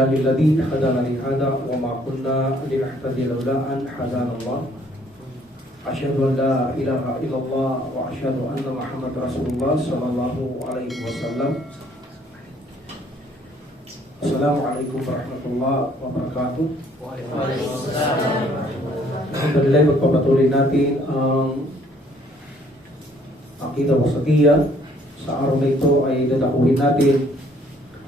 لله الذي هدانا لهذا وما كنا لنهتدي لولا أن هدانا الله أشهد أن لا إله إلا الله وأشهد أن محمد رسول الله صلى الله عليه وسلم. Assalamualaikum warahmatullahi wabarakatuh. Alhamdulillah, magpapatuloy natin ang Aqidah Wasatiyah. Sa araw na ito ay dadakuhin natin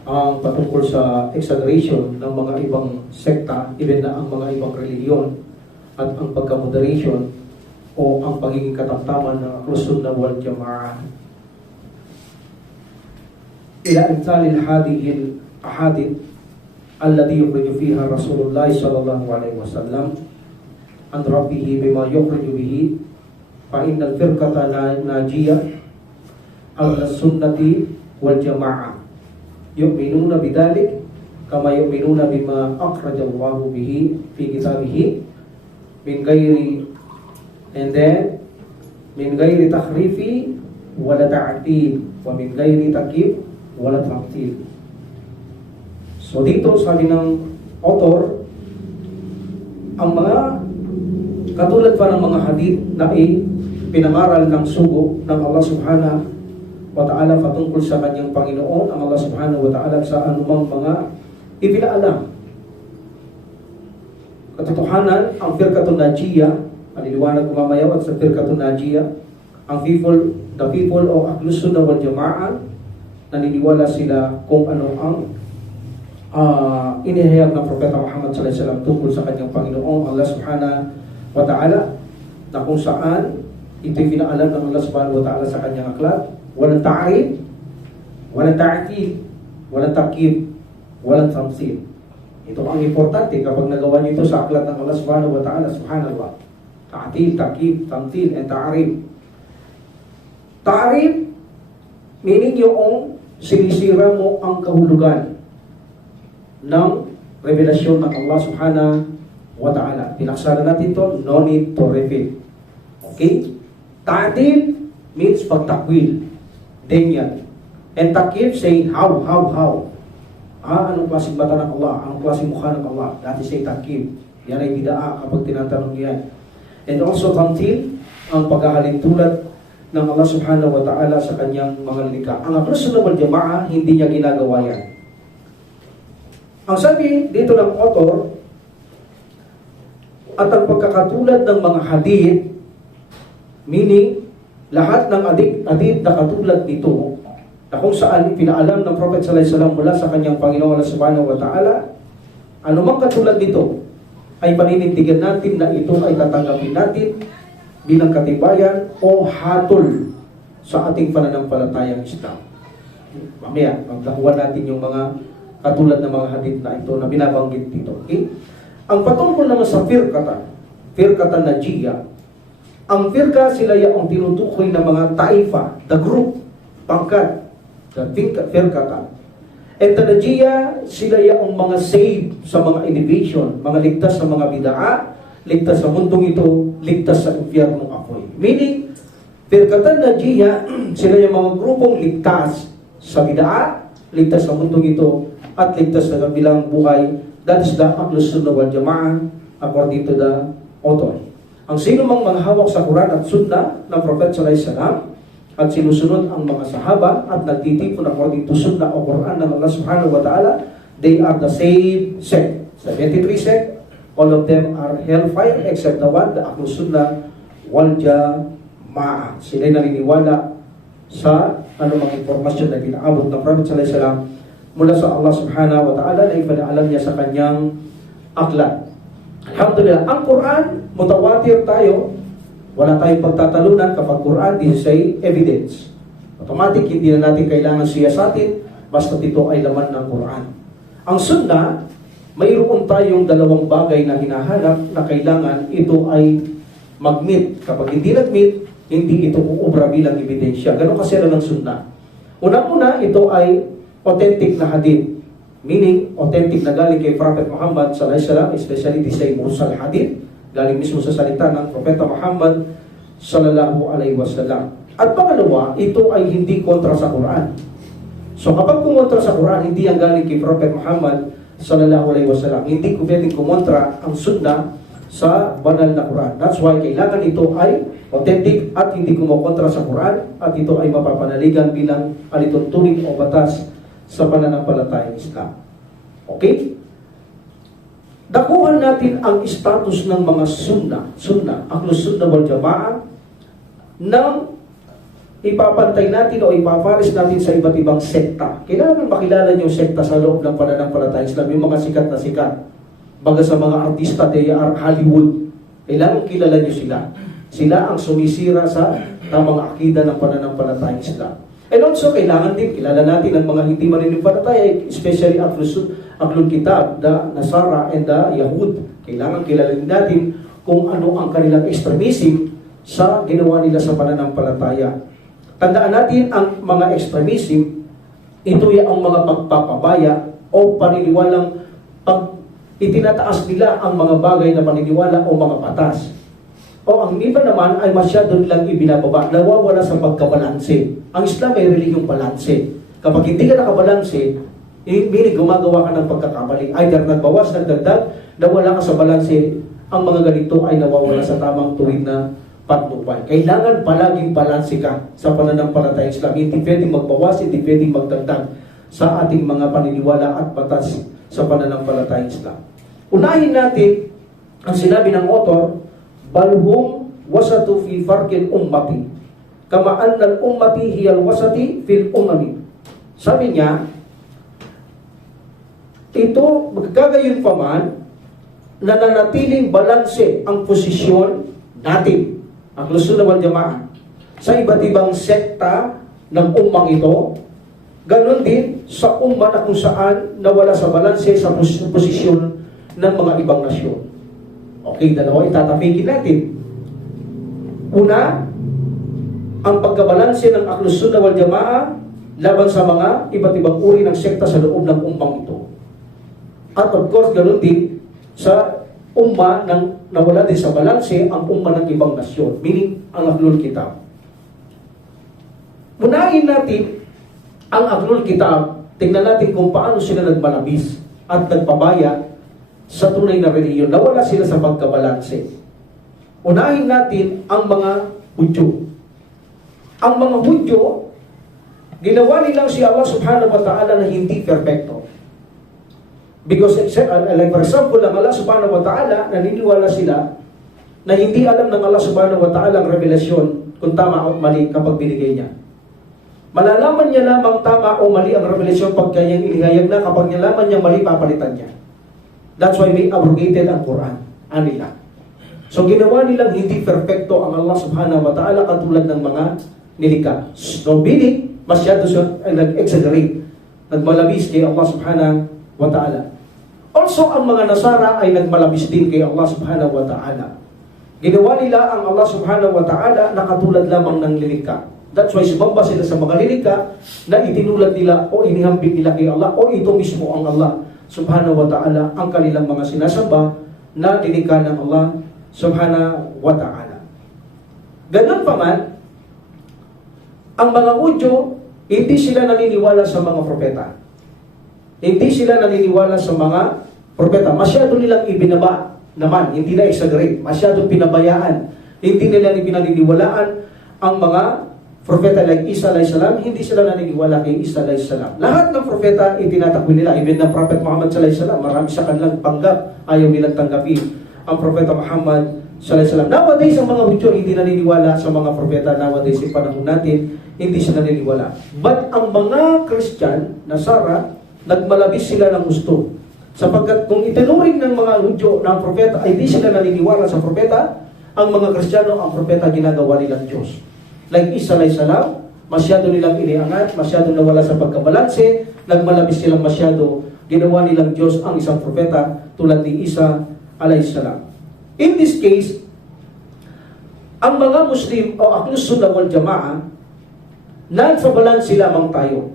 ang patungkol sa exaggeration ng mga ibang sekta, even na ang mga ibang relihiyon, at ang pagka-moderation o ang pagiging katamtaman ng Ahlus Sunnah wal Jama'ah. Ila imtalil hadihil ahadith alladhi yukhriju fiha Rasulullah sallallahu alaihi wasallam an rabbihi bima yukhriju bihi fa innal firqata najiyah al-sunnati wal jama'ah yu'minuna bidhalik kama yu'minuna bima akhrajallahu bihi fi kitabihi min ghairi takhrifi wala ta'til wa min ghairi takyif wala tamthil. So dito sabi ng author, ang mga katulad pa ng mga hadith na pinangaral ng sugo ng Allah subhanahu wa ta'ala patungkol sa kanyang Panginoon, ang Allah subhanahu wa ta'ala sa anumang mga ipinaalam. Katotohanan, ang firqatun najiyah, aliliwanag ko mamaya at sa firqatun najiyah, ang the people of Ahlus Sunnah wal Jama'ah, naniniwala sila kung ano ang inihayag ng Propeta Muhammad sallallahu alaihi wasallam tungkol sa kanyang Panginoon, Allah subhanahu wa ta'ala, na kung saan ito'y pinaalam ng Allah subhanahu wa ta'ala sa kanyang aklat. Walang ta'rif, walang ta'kid, walang takyib, walang tamthil. Ito ang importante kapag nagawa niyo ito sa aklat ng Allah subhanahu wa ta'ala. Subhanallah. Ta'til, takyib, tamthil, and ta'rif. Ta'rif, meaning yung sinisira mo ang kahulugan ng revelasyon ng Allah subhanahu wa ta'ala. Pinaksara natin ito, no need to repeat. Okay? Ta'til means pagtakwil. Ganyan. And takyif saying how. Anong klaseng mata ng Allah? Anong klaseng mukha ng Allah? That is say takyif. Yan ay bidaa kapag tinatanong yan. And also tamthil, ang paghahalin tulad ng Allah subhanahu wa ta'ala sa kanyang mga likha. Ang Ahlus Sunnah wal Jama'ah, hindi niya ginagawa yan. Ang sabi dito ng author, at ang pagkakatulad ng mga hadith, meaning lahat ng hadith na katulad nito, na kung saan pinaalam ng Prophet sallallahu alaihi wasallam mula sa kanyang Panginoon Allah subhanahu wa ta'ala, anumang katulad nito ay paninindigan natin na ito ay tatanggapin natin bilang katibayan o hatol sa ating pananampalatayang Islam. Mamaya, magdakuan natin yung mga katulad ng mga hadith na ito na binabanggit dito. Okay? Ang patungkol naman sa firqatan najiyah, ang firqa sila yung tinutukoy ng mga taifa, the group, pangkat, the firqatan. And the najiyah, sila yung mga saved sa mga innovation, mga ligtas sa mga bid'a, ligtas sa mundong ito, ligtas sa impyernong apoy. Meaning, firqatan najiyah, sila yung mga grupong ligtas sa bid'a, ligtas sa mundong ito, at ligtas sa kabilang buhay. That is the Ahlus Sunnah wal Jama'ah according to the author. Ang sino mang manghawak sa Quran at Sunnah ng Prophet sallallahu alaihi wasallam at sinusunod ang mga sahaba at nagtitipon according to Sunnah o Quran ng Allah subhanahu wa ta'ala, they are the same sect. 73 sect, all of them are hellfire except the one, the Ahlus Sunnah wal Jama'ah. Sila'y naniniwala sa anumang impormasyon na pinaabot ng Prophet sallallahu alaihi wasallam mula sa Allah subhanahu wa ta'ala na ipinaalam niya sa kanyang aklat. Alhamdulillah, ang Quran, mutawatir tayo, wala tayong pagtatalunan kapag Quran, this is a evidence. Automatic, hindi na natin kailangan siyasatin, basta ito ay laman ng Quran. Ang Sunnah, mayroon tayong dalawang bagay na hinahanap na kailangan ito ay mag-meet. Kapag hindi nag-meet, hindi ito uubra bilang ebidensya. Ganon kasi ng Sunnah. Unang-una, ito ay authentic na hadith. Meaning, authentic na galing kay Prophet Muhammad sallallahu alaihi wasallam, especially this ay mursal hadith, galing mismo sa salita ng Propeta Muhammad sallallahu alaihi wasallam. At pangalawa, ito ay hindi kontra sa Quran. So kapag kumontra sa Quran, hindi ang galing kay Prophet Muhammad sallallahu alaihi wasallam. Hindi ko pwedeng kumontra ang sunna sa banal na Quran. That's why kailangan ito ay authentic at hindi kumokontra sa Quran at ito ay mapapanaligan bilang alituntunin o batas sa pananampalatayang Islam. Okay? Dakuhan natin ang status ng mga sunna, Ahlus Sunnah wal Jama'ah, nang ipapantay natin o ipaparis natin sa iba't ibang sekta. Kailangan makilala yung sekta sa loob ng pananampalatayang Islam, yung mga sikat na sikat. Baga sa mga artista de Hollywood, kailangan kilala nyo sila. Sila ang sumisira sa tamang akida ng pananampalatayang Islam. And also, kailangan din kilala natin ang mga hindi mananampalataya, especially Ahlul Kitab, the Nasara and the Yahud. Kailangan kilala din natin kung ano ang kanilang extremism sa ginawa nila sa pananampalataya. Tandaan natin ang mga extremism, ito ang mga pagpapabaya o paniniwalang itinataas nila ang mga bagay na paniniwala o mga batas. O ang iba naman ay masyado nilang ibinababa, nawawala sa pagkabalanse. Ang Islam ay relihiyong balanse. Kapag hindi ka nakabalanse, meaning gumagawa ka ng pagkakamali. Either nagbawas, nagdagdag, nawala ka sa balanse, ang mga ganito ay nawawala sa tamang tuwid na patnupay. Kailangan palaging balanse ka sa pananampalatayang Islam. Hindi pwedeng magbawas, hindi pwedeng magdagdag sa ating mga paniniwala at batas sa pananampalatayang Islam. Unahin natin ang sinabi ng author, balhum wasatu fi farqil ummati kama annal ummati hiyal wasati fil umami. Sabi niya, ito magkagayon pa man, nananatiling balanse ang posisyon natin, Ahlus Sunnah wal Jama'ah, sa iba't ibang sekta ng ummang ito. Ganon din sa umma na kung saan nawala sa balanse sa posisyon ng mga ibang nasyon. Okay, dalawa itatapikin natin. Una, ang pagkabalanse ng Ahlus Sunnah wal Jama'ah laban sa mga iba't ibang uri ng sekta sa loob ng ummang ito. At of course, ganoon din sa umma ng nawala din sa balanse ang umma ng ibang nasyon, meaning ang Ahlul Kitab. Unahin natin ang Ahlul Kitab, tingnan natin kung paano sila nagmalabis at nagpabaya sa tunay na relihiyon. Nawala sila sa pagkabalanse. Unahin natin ang mga Hudyo. Ang mga Hudyo, ginawa nilang si Allah subhanahu wa ta'ala na hindi perfecto. Because, like for example, ang Allah subhanahu wa ta'ala, naniniwala sila na hindi alam ng Allah subhanahu wa ta'ala ang revelasyon kung tama o mali kapag binigay niya. Malalaman niya lamang tama o mali ang revelasyon pag kanyang inihayag na, kapag nalaman niya mali, papalitan niya. That's why may abrogated ang Quran. Anila. So ginawa nilang hindi perfecto ang Allah subhanahu wa ta'ala katulad ng mga nilikha. So meaning, masyado siya nag-exaggerate, nagmalabis kay Allah subhanahu wa ta'ala. Also, ang mga Nasara ay nagmalabis din kay Allah subhanahu wa ta'ala. Ginawa nila ang Allah subhanahu wa ta'ala na katulad lamang ng nilikha. That's why sumamba sila sa mga nilikha na itinulad nila o inihambing nila kay Allah o ito mismo ang Allah subhanahu wa ta'ala ang kanilang mga sinasamba na nilikha ng Allah subhanahu wa ta'ala. Ganun pa man, ang mga Hudyo, hindi sila naniniwala sa mga propeta. Hindi sila naniniwala sa mga propeta. Masyado nilang ibinaba naman, hindi na exaggerate. Masyadong pinabayaan. Hindi nila pinaniniwalaan ang mga propeta like Isa alayhi salam, hindi sila naniniwala kay Isa alayhi salam. Lahat ng propeta itinatakbo nila, even ng Prophet Muhammad alayhi salam, marami sa kanilang panggap, ayaw nilang tanggapin ang Propeta Muhammad sallallahu alaihi wasallam. Nowadays, ang mga Hudyo hindi naniniwala sa mga propeta. Nowadays, sa panahon natin, hindi sila naniniwala. But ang mga Christian, Nasara, nagmalabis sila ng gusto. Sapagkat kung itinuring ng mga Hudyo na ang propeta ay hindi sila naniniwala sa propeta, ang mga Kristiyano, ang propeta ginagawa nilang Diyos. Like Isa alayhi salam, masyado nilang iniangat, masyado nawala sa pagkabalanse, nagmalabis silang masyado, ginawa nilang Diyos ang isang propeta tulad ni Isa alayhi salam. In this case, ang mga Muslim o Ahlus Sunnah wal Jama'ah, nagsabalanse lamang tayo.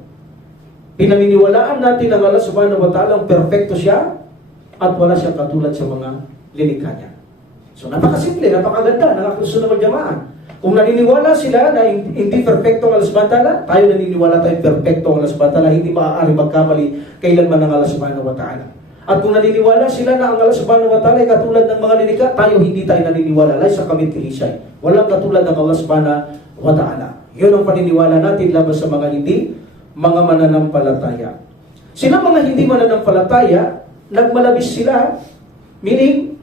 Pinaniniwalaan natin ang Allah subhanahu wa ta'ala ang perfecto siya at wala siyang katulad sa mga lilikha niya. So napakasimple, napakaganda ng Ahlus Sunnah wal Jama'ah. Kung naniniwala sila na hindi perfecto ang Allah subhanahu wa ta'ala, tayo naniniwala tayo perfecto ang Allah subhanahu wa ta'ala, hindi maaari magkamali kailanman ng Allah subhanahu wa ta'ala. At kung naniniwala sila na ang Allah subhanahu wa ta'ala ay katulad ng mga lilikha, tayo hindi tayo naniniwala. Lay sa kamit tihisay. Walang katulad ng Allah subhanahu wa ta'ala. Yun ang paniniwala natin laban sa mga hindi, mga mananampalataya. Sila mga hindi mananampalataya, nagmalabis sila, meaning,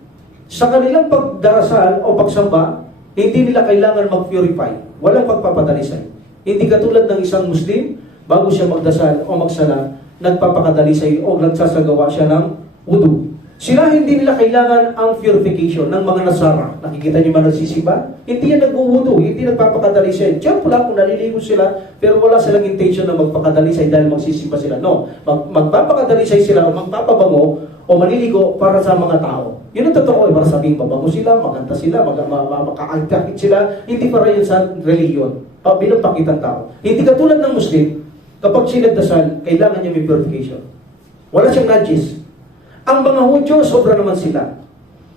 sa kanilang pagdarasal o pagsamba, hindi nila kailangan mag-purify. Walang pagpapadalisay. Hindi katulad ng isang Muslim, bago siya magdasal o magsala, nagpapakadalisay o nagsasagawa siya ng wudu. Sila hindi nila kailangan ang purification ng mga Nasara. Nakikita niyo ba nagsisimba? Hindi yan nag-wudu, hindi nagpapakadalisay. Diyan pula kung naliligo sila, pero wala silang intention na magpakadalisay dahil magsisimba sila. No, magpapakadalisay sila o magpapabango o maliligo para sa mga tao. Yun ang totoo, para sabihin mabango sila, maganda sila, makakakit sila, hindi para yun sa reliyon, bilang pakitang tao. Hindi katulad ng Muslim, kapag sinagdasal, kailangan niya may purification. Wala siyang najis. Ang mga Hudyo, sobra naman sila.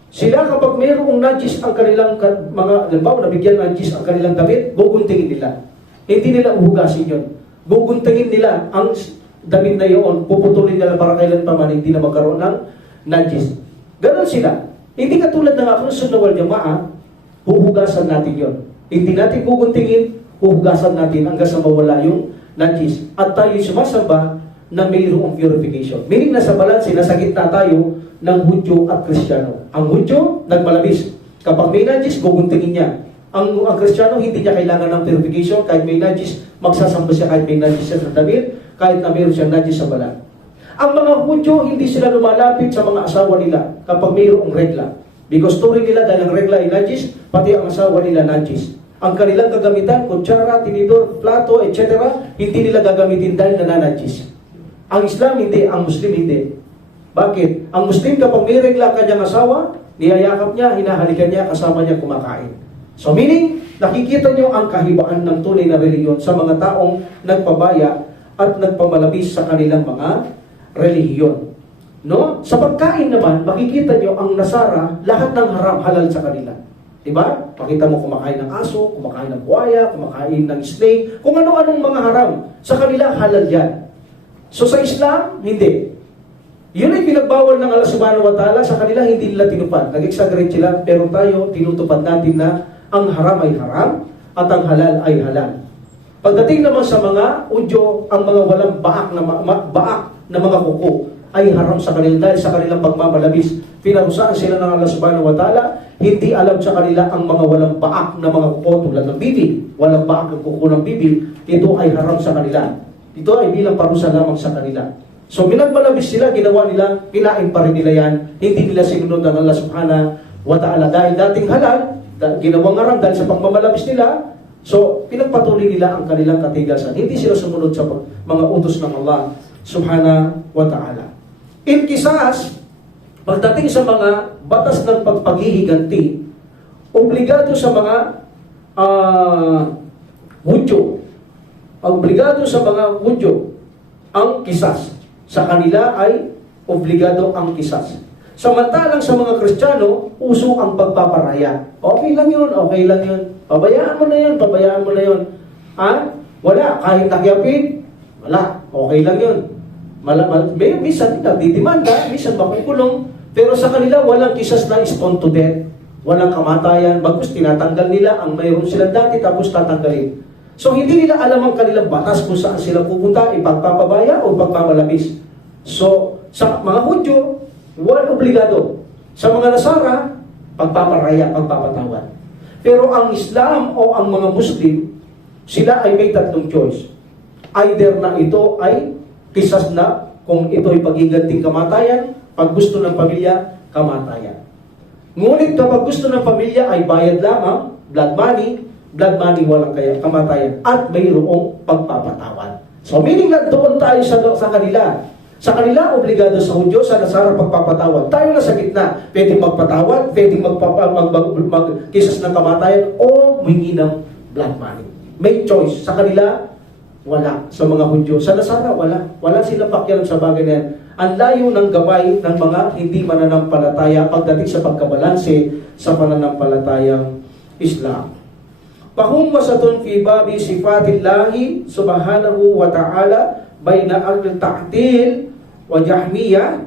Sila kapag mayroong najis ang kanilang mga, halimbawa, nabigyan najis ang kanilang damit, guguntingin nila. Hindi nila uhugasin yun. Guguntingin nila ang damit na yun, puputulin nila para kailan pa man hindi na magkaroon ng najis. Ganon sila. Hindi katulad ng ako sa Wal Jamaah, huhugasan natin yun. Hindi natin guguntingin, huhugasan natin hanggang sa mawala yung najis. At tayo sumasamba na mayroong purification. Meaning nasa balanse, nasa gitna tayo ng Hudyo at Kristiyano. Ang Hudyo, nagmalabis. Kapag may najis, guguntingin niya. Ang Kristiyano, hindi niya kailangan ng purification. Kahit may najis, magsasamba siya kahit may najis siya sa damit, kahit na mayroon siyang najis sa balat. Ang mga Hudyo, hindi sila lumalapit sa mga asawa nila kapag mayroong regla. Because turing nila dahil ang regla ay najis, pati ang asawa nila najis. Ang kanilang gagamitan, kutsara, tinidor, plato, etc., hindi nila gagamitin dahil nananajis. Ang Islam hindi, ang Muslim hindi. Bakit? Ang Muslim kapag may regla kanyang asawa, niyayakap niya, hinahalikan niya, kasama niya kumakain. So meaning, nakikita niyo ang kahibaan ng tunay na reliyon sa mga taong nagpabaya at nagpamalabis sa kanilang mga relihiyon. No? Sa pagkain naman, makikita niyo ang Nasara, lahat ng haram halal sa kanila. Diba? Pakita mo kumakain ng aso, kumakain ng buhaya, kumakain ng snake, kung ano-anong mga haram. Sa kanila, halal yan. So sa Islam, hindi. Yun ay pinagbawal ng Allah subhanahu wa ta'ala, sa kanila hindi nila tinupad. Nag-exaggerate sila, pero tayo, tinutupad natin na ang haram ay haram at ang halal ay halal. Pagdating naman sa mga Hudyo, ang mga walang baak na mga kuko ay haram sa kanila dahil sa kanilang pagmamalabis. Pinarusahan sila ng Allah subhanahu wa ta'ala, hindi alam sa kanila ang mga walang baak na mga kuko tulad ng bibig. Walang baak ng kuko ng bibig, ito ay haram sa kanila. Ito ay bilang parusa lamang sa kanila. So, minagmalabis sila, ginawa nila, kinain pa rin nila yan, hindi nila sinunod ng Allah subhanahu wa ta'ala. Dahil dating halal, ginawang haram dahil sa pagmamalabis nila, so, pinagpatuloy nila ang kanilang katigasan. Hindi sila sumunod sa mga utos ng Allah subhanahu wa ta'ala. In kisas, pagdating sa mga batas ng pagpaghihiganti, obligado sa mga Hudyo, obligado sa mga Hudyo ang kisas. Sa kanila ay obligado ang kisas. Samantalang sa mga Kristiyano, uso ang pagpaparaya. Okay lang yun, okay lang yun. Pabayaan mo na yun, pabayaan mo na yun. Wala, kahit takyapin, wala, okay lang yun. Minsan nagdidimanda, minsan makukulong, pero sa kanila walang kisas na stone to death. Walang kamatayan, bagkus tinatanggal nila ang mayroon sila dati tapos tatanggalin. So, hindi nila alam ang kanilang batas kung saan sila pupunta, ipagpapabaya o pagmamalabis. So, sa mga Hudyo, walang obligado. Sa mga Nasara, pagpaparaya, pagpapatawad. Pero ang Islam o ang mga Muslim, sila ay may tatlong choice. Either na ito ay kisas na, kung ito ay paghiganting kamatayan, pag gusto ng pamilya, kamatayan. Ngunit kapag gusto ng pamilya ay bayad lamang, blood money, walang kaya kamatayan at mayroong pagpapatawad. So meaning na doon tayo sa kanila. Sa kanila, obligado sa Hudyo, sa Nasara pagpapatawad. Tayo na sa gitna. Pwedeng magpatawad, pwedeng magkisas ng kamatayan o humingi ng blood money. May choice. Sa kanila, wala. Sa mga Hudyo. Sa Nasara, wala. Wala silang pakialam sa bagay na yan. Ang layo ng gabay ng mga hindi mananampalataya pagdating sa pagkabalanse sa pananampalatayang Islam. Pahum wasatun fi babi sifatillahi subhanahu wa ta'ala bayna al-ta'til wa jahmiyah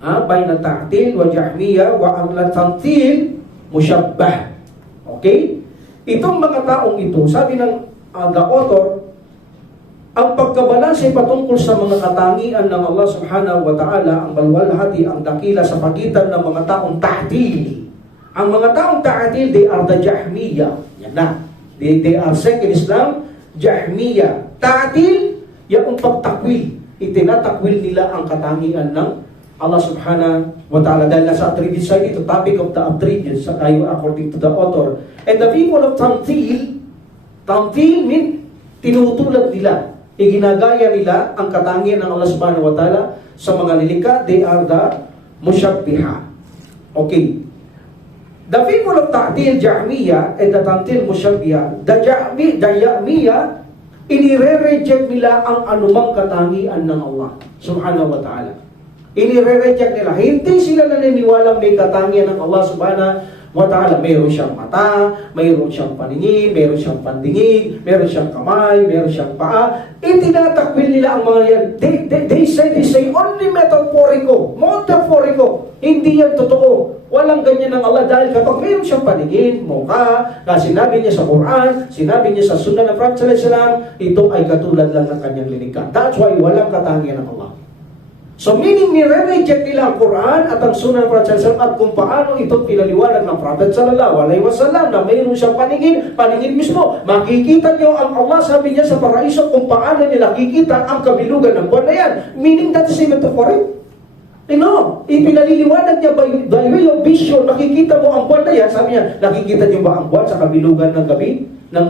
bayna ta'til wa jahmiya wa ang tamthil musyabbah. Okay? Itong mga taong ito, sabi ng the author, ang pagkabalanse patungkol sa mga katangian ng Allah subhanahu wa ta'ala, ang balwalhati, ang dakila sa pagitan ng mga taong ta'til. Ang mga taong ta'til, they are the Jahmiya. Yan na. They are second Islam, Jahmiya. Ta'til, yung pagtakwil. Itinatakwil nila ang katangian ng Allah subhanahu wa ta'ala. Dahil nasa attributes sa ito, topic of the attributes, according to the author. And the people of Tamthil mean tinutulad nila. Iginagaya nila ang katangian ng Allah subhanahu wa ta'ala sa mga nilikha. They are the mushabbiha. Okay. The people of Ta'til, Jahmiya, and the Tamthil, mushabbiha, the Jahmiya, inire-reject nila ang anumang katangian ng Allah subhanahu wa ta'ala. Inire-reject nila. Hindi sila naniniwala may katangian ng Allah subhanahu wa ta'ala. Mayroon siyang mata, mayroon siyang paningin, mayroon siyang pandingig, mayroon siyang kamay, mayroon siyang paa. Itinatakwil nila ang mga yan. They say only metaphorical. Hindi yan totoo. Walang ganyan ng Allah dahil kapag mayroon siyang paningin, mukha, sinabi niya sa Quran, sinabi niya sa Sunnah ng Prophet sallallahu alaihi wasallam, ito ay katulad lang ng kanyang lilikha. That's why walang katangian ng Allah. So meaning, nire-reject nila ang Quran at ang Sunnah ng Prophet sallallahu alaihi wasallam at kung paano ito pinaliwanag ng Prophet sallallahu alaihi wasallam na mayroon siyang paningin mismo. Makikita niyo ang Allah, sabi niya sa paraiso, kung paano niya nakikita ang kabilugan ng buwan na yan. Meaning, that is a metaphoric. Ipinaliliwanag niya by way of vision, nakikita mo ang buwan na yan, sabi niya, nakikita niyo ba ang buwan sa kabilugan ng gabi? Ng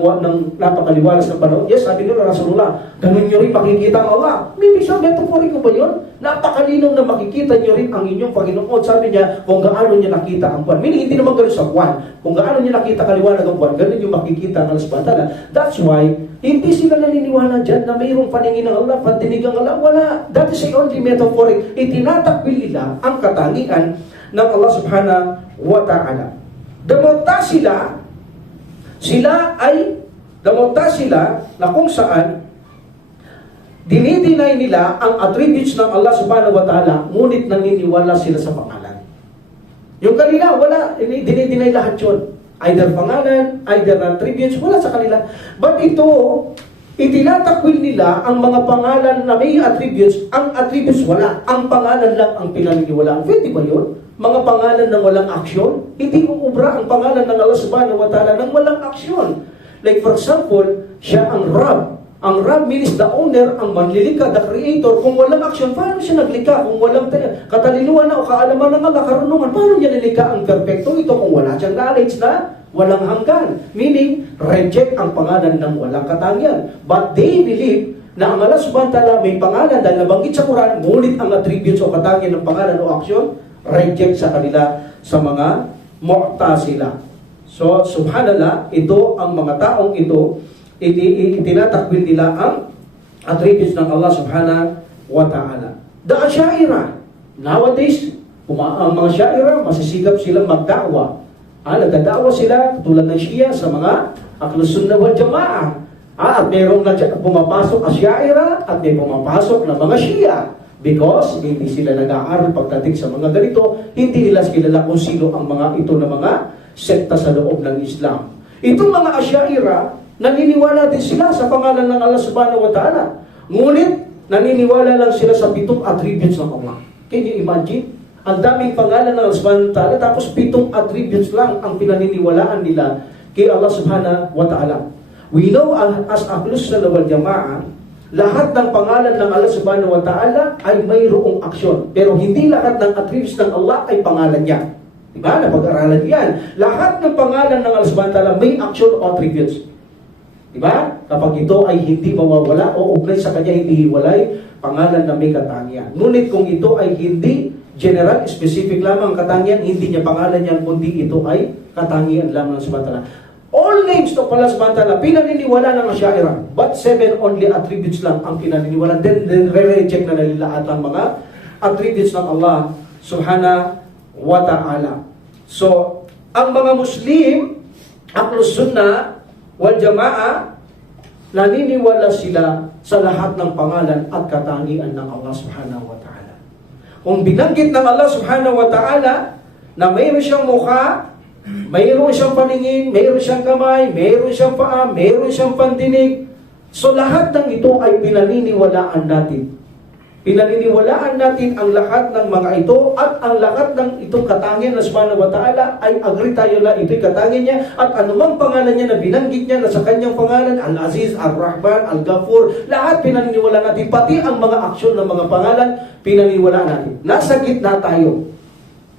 napakaliwalas ng panahon? Yes, sabi nila Rasulullah, ganun nyo rin makikita ang Allah. Maybe sa metaphoric ko ba yun? Napakalinaw na makikita nyo rin ang inyong Panginoon. Sabi niya, kung gaano niya nakita ang buwan. Meaning, hindi naman ganun sa buwan. Kung gaano niya nakita kaliwanag ang buwan, ganun yung makikita ng Allah subhanahu wa ta'ala. That's why, hindi sila naniniwala dyan na mayroong paningin ng Allah, pandinig ng Allah. Wala. That is only metaphoric. Itinatakbil nila ang katangian ng Allah subhanahu wa ta'ala. Damunta sila na kung saan dinideny nila ang attributes ng Allah subhanahu wa ta'ala, ngunit naniniwala sila sa pangalan. Yung kanila, wala, dinideny lahat yun. Either pangalan, either attributes, wala sa kanila. But ito, itinatakwil nila ang mga pangalan na may attributes, ang attributes wala, ang pangalan lang ang pinaniniwalaan. Pwede ba yun? Mga pangalan ng walang aksyon? Hindi uubra ang pangalan ng Allah subhanahu wa ta'ala ng walang aksyon. Like for example, siya ang Rab. Ang Rab means the owner, ang manlilikha, the creator. Kung walang aksyon, paano siya naglikha? Kung walang katalinuhan na o kaalaman ng Allah, karunungan, paano niya nilikha ang perfecto ito kung wala siyang knowledge na walang hanggan? Meaning, reject ang pangalan ng walang katangian. But they believe na ang Allah subhanahu wa ta'ala may pangalan dahil nabanggit sa Quran, ngunit ang attributes o katangian ng pangalan o aksyon, reject sa kanila sa mga Mu'tazila. So, subhanallah, ito ang mga taong ito, itinatakwil nila ang attributes ng Allah subhanahu wa ta'ala. The Ash'ariyah, nowadays, ang mga Ash'ariyah, masisigap silang magda'wa. Nagdada'wa sila, tulad ng Shia, sa mga Ahlus Sunnah wal Jama'ah. At mayroong pumapasok Ash'ariyah at may pumapasok na mga Shia. Because hindi sila nag-aaral pagdating sa mga ganito, hindi nila kilala kung sino ang mga ito na mga sekta sa loob ng Islam. Itong mga Ash'ariyah, naniniwala din sila sa pangalan ng Allah subhanahu wa ta'ala. Ngunit, naniniwala lang sila sa 7 attributes ng Allah. Can you imagine? Ang daming pangalan ng Allah subhanahu wa ta'ala, tapos 7 attributes lang ang pinaniniwalaan nila kay Allah subhanahu wa ta'ala. We know as Ahlus Sunnah wal Jama'ah, lahat ng pangalan ng Allah subhanahu wa ta'ala ay mayroong aksyon. Pero hindi lahat ng attributes ng Allah ay pangalan niya. Diba? Napag-aralan yan. Lahat ng pangalan ng Allah subhanahu wa ta'ala may action o attributes. Diba? Kapag ito ay hindi mawawala o ugnay sa kanya, hindi hiwalay, pangalan na may katangian. Ngunit kung ito ay hindi general, specific lamang katangian, hindi niya pangalan yan, kundi ito ay katangian lamang ng subhanahu wa ta'ala. All names to Allah subhanahu wa ta'ala, pinaniniwala ng Ash'ariyah, but 7 only attributes lang ang pinaniniwala. Then re-reject na nila at ang mga attributes ng Allah subhanahu wa ta'ala. So, ang mga Muslim, Ahlus Sunnah wal Jama'ah, naniniwala sila sa lahat ng pangalan at katangian ng Allah subhanahu wa ta'ala. Kung binanggit ng Allah subhanahu wa ta'ala na mayroon siyang mukha, mayroon siyang paningin, mayroon siyang kamay, mayroon siyang paa, mayroon siyang pandinig, so lahat ng ito ay pinaniniwalaan natin. Pinaniniwalaan natin ang lahat ng mga ito at ang lahat ng itong katangian na subhanahu wa ta'ala ay agree tayo na ito'y katangian niya at anumang pangalan niya na binanggit niya na sa kanyang pangalan, Al-Aziz, Al-Rahman, Al-Ghafur, lahat pinaniniwalaan natin, pati ang mga aksyon ng mga pangalan, pinaniniwalaan natin. Nasa gitna tayo.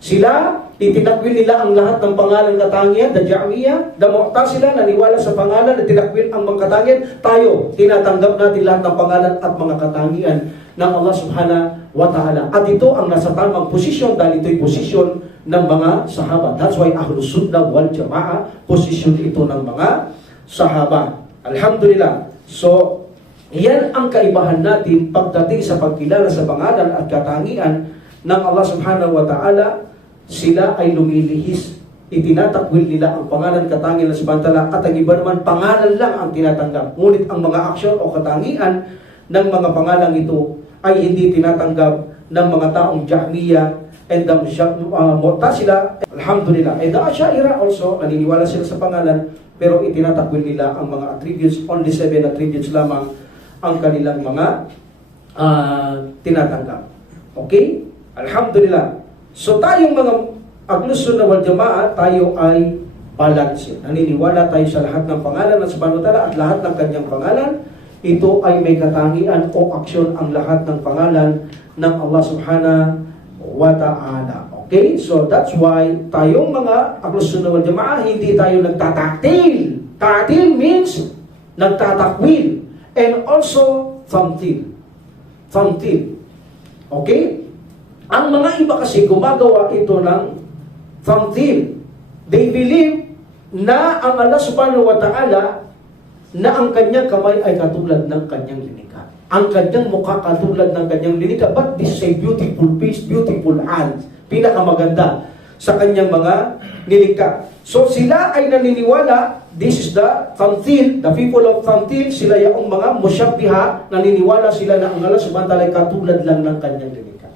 Sila, itinakwil nila ang lahat ng pangalan katangian, the Ja'miyah, the Mu'tazila, naniwala sa pangalan na tinakwil ang mga katangian. Tayo, tinatanggap natin lahat ng pangalan at mga katangian ng Allah subhanahu wa ta'ala. At ito ang nasa tamang posisyon dahil ito'y posisyon ng mga sahaba. That's why Ahlus Sunnah wal Jama'ah, posisyon ito ng mga sahaba. Alhamdulillah. So, yan ang kaibahan natin pagdating sa pagkilala sa pangalan at katangian ng Allah subhanahu wa ta'ala. Sila ay lumilihis, itinatakwil nila ang pangalan katangian ng subhanahu at ang iba naman pangalan lang ang tinatanggap. Ngunit ang mga aksyon o katangian ng mga pangalan ito ay hindi tinatanggap ng mga taong Jahmiyah and the Mu'tazila. Alhamdulillah. And the Ash'ariyah also, naniniwala sila sa pangalan, pero itinatakwil nila ang mga attributes, only 7 attributes lamang ang kanilang mga tinatanggap. Okay? Alhamdulillah. So tayong mga Ahlus Sunnah wal Jama'ah, tayo ay balance. Naniniwala tayo sa lahat ng pangalan ng subhanahu wa ta'ala at lahat ng kanyang pangalan. Ito ay may katangian o aksyon ang lahat ng pangalan ng Allah subhanahu wa ta'ala. Okay? So that's why tayong mga Ahlus Sunnah wal Jama'ah, hindi tayo nagtataktil. Taktil means nagtatakwil. And also tamthil. Tamthil. Okay? Ang mga iba kasi gumagawa ito ng tamthil. They believe na ang Allah subhanahu wa ta'ala na ang kanyang kamay ay katulad ng kanyang linika. Ang kanyang mukha katulad ng kanyang linika. But this is a beautiful face, beautiful hands. Pinakamaganda sa kanyang mga nilikha. So sila ay naniniwala, this is the tamthil, the people of tamthil, sila yung mga musyabbiha, naniniwala sila na ang Allah subhanahu wa ta'ala ay katulad lang ng kanyang linika.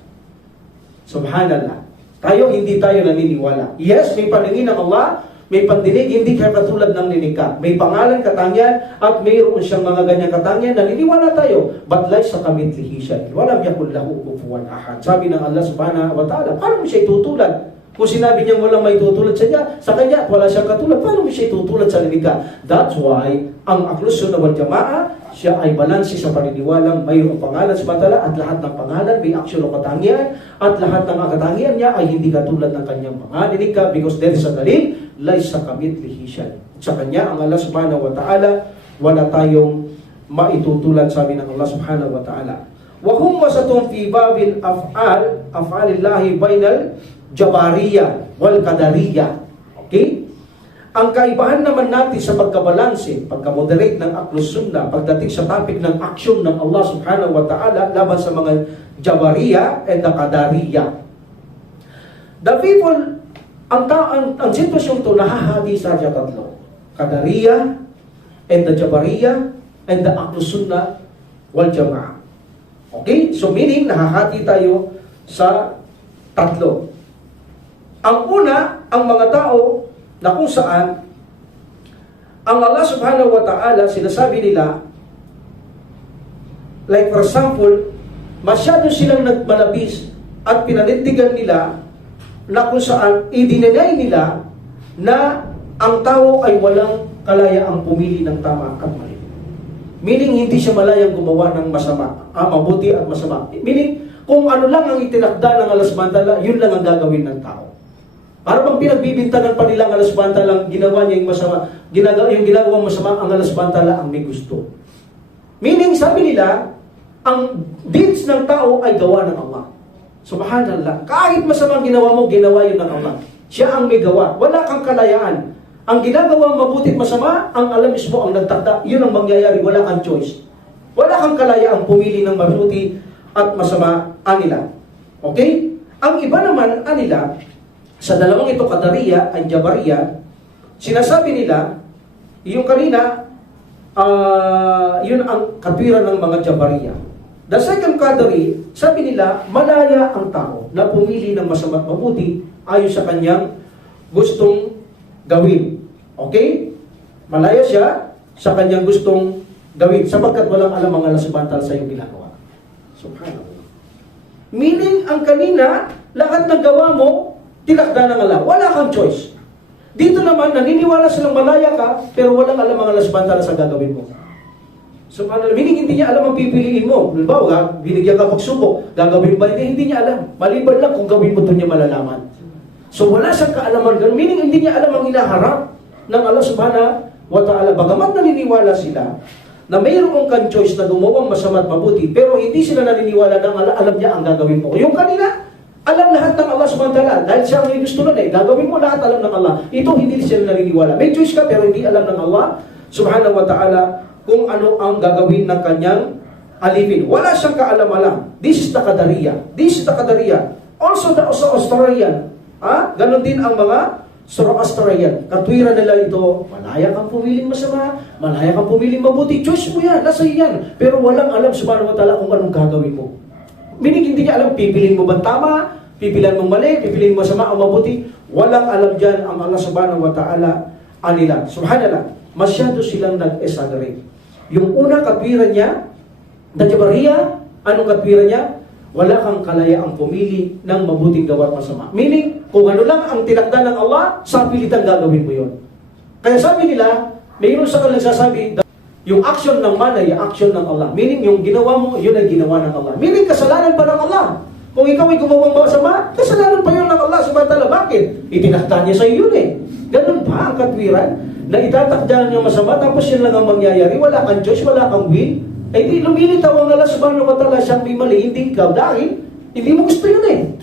Subhanallah. Tayo, hindi tayo naniniwala. Yes, may paningin ng Allah, may pandinig, hindi kaya katulad ng linika. May pangalan, katangian, at mayroon siyang mga ganyang katangian, naniniwala tayo. But laysa kamithlihi shay'un. Walam yakul lahu kufuwan ahad. Sabi ng Allah subhanahu wa ta'ala, paano mo siya itutulad? Kung sinabi niya walang may tutulad sa kanya, wala siyang katulad, paano mo siya itutulad sa linika? That's why, ang Ahlus Sunnah wal Jama'ah, siya ay balansi sa paniniwalang mayroong pangalan sa batala at lahat ng pangalan may aksyon o katangian at lahat ng katangian niya ay hindi katulad ng kanyang mga linika because there is a dalil, laysa kamithlihi shay'un. Sa kanya, ang Allah subhanahu wa ta'ala, wala tayong maitutulad, sabi ng Allah subhanahu wa ta'ala. Wa hum wasatun fi babil af'alillahi bainal Jabariyah wal Qadariyah. Okay? Ang kaibahan naman natin sa pagkabalanse, pagkamoderate ng Ahlus Sunnah, pagdating sa topic ng aksyon ng Allah subhanahu wa ta'ala laban sa mga Jabariyah and the Qadariyah. The people, ang sitwasyong ito nahahati sa tatlo. Qadariyah and the Jabariyah and the Ahlus Sunnah wal Jama'ah. Okay? So meaning, nahahati tayo sa tatlo. Ang una, ang mga tao na kung saan ang Allah subhanahu wa ta'ala, sinasabi nila, like for example, masyado silang nagmalabis at pinanindigan nila na kung saan idinenay nila na ang tao ay walang kalayaang pumili ng tama at mali. Meaning, hindi siya malayang gumawa ng masama, mabuti at masama. Meaning, kung ano lang ang itinakda ng Allah subhanahu wa ta'ala, yun lang ang gagawin ng tao. Para bang pinagbibintangan pa nila ang Allah subhanahu wa ta'ala, ginawa niya yung masama, yung ginagawang masama, ang Allah subhanahu wa ta'ala ang may gusto. Meaning, sabi nila, ang deeds ng tao ay gawa ng Allah. Subhanallah. Kahit masamang ginawa mo, ginawa yun ng Allah. Siya ang may gawa. Wala kang kalayaan. Ang ginagawang mabuti at masama, ang Allah mismo ang nagtakda. Yun ang mangyayari. Wala kang choice. Wala kang kalayaang pumili ng mabuti at masama anila. Okay? Ang iba naman anila, sa dalawang ito, Qadariyah at Jabariyah, sinasabi nila, yung kanina, yun ang katwiran ng mga Jabariyah. The second category, sabi nila, malaya ang tao na pumili ng masama at mabuti ayon sa kanyang gustong gawin. Okay? Malaya siya sa kanyang gustong gawin sapagkat walang alam ang Allah subhanahu wa ta'ala sa iyong ginagawa. Subhanallah. Meaning, ang kanina, lahat ng gawa mo, tinakda ng Allah. Wala kang choice. Dito naman, naniniwala silang malaya ka, pero walang alam ang Allah subhanahu wa ta'ala sa gagawin mo. Subhanallah, meaning hindi niya alam ang pipiliin mo. Halimbawa, binigyan ka pagsubok, gagawin ba? Hindi niya alam. Maliban lang kung gawin mo doon niya malalaman. So wala siyang kaalaman ganun. Meaning hindi niya alam ang inaharap ng Allah subhanahu wa ta'ala. Bagamat naniniwala sila na mayroong kang choice na gumawang masama at mabuti, pero hindi sila naniniwala na Allah, alam niya ang gagawin mo. Yung kanina, alam lahat ng Allah subhanahu wa ta'ala. Dahil siya ang may gusto nun gagawin mo lahat alam ng Allah. Ito hindi sila naniniwala. May choice ka pero hindi alam ng Allah subhanahu wa ta'ala kung ano ang gagawin ng kanyang alipin. Wala siyang kaalam-alam. This is the Qadariyah. This is the Qadariyah. Also the Australian. Ganon din ang mga Zoroastrian. Katwiran nila ito, malaya kang pumiling masama, malaya kang pumiling mabuti. Choice mo yan, nasa yan. Pero walang alam subhanahu wa ta'ala kung anong gagawin mo. Meaning hindi niya alam, pipiliin mo ba tama, pipiliin mo mali, pipiliin mo masama o mabuti. Walang alam dyan ang Allah subhanahu wa ta'ala anila. Subhanallah, masyado silang nag-exaggerate. Yung una katwiran niya, Dajabariya, anong katwiran niya? Wala kang kalayaang pumili ng mabuting gawa at masama. Meaning, kung ano lang ang tinakda ng Allah, sa pilitan gagawin mo yun. Kaya sabi nila, mayroon sa kanilang sasabi, yung action ng man ay action ng Allah. Meaning, yung ginawa mo, yun ay ginawa ng Allah. Meaning, kasalanan pa ng Allah. Kung ikaw ay gumawang masama, kasalanan pa yun ng Allah subhanahu wa ta'ala. Bakit? Itinakda niya sa iyo yun Ganun ba ang katwiran? Na itatakda niya masama, tapos yun lang ang mangyayari, wala kang choice, wala kang will, di lumilitaw ang Allah subhanahu wa ta'ala siyang may mali, hindi ikaw, dahil hindi mo gusto yun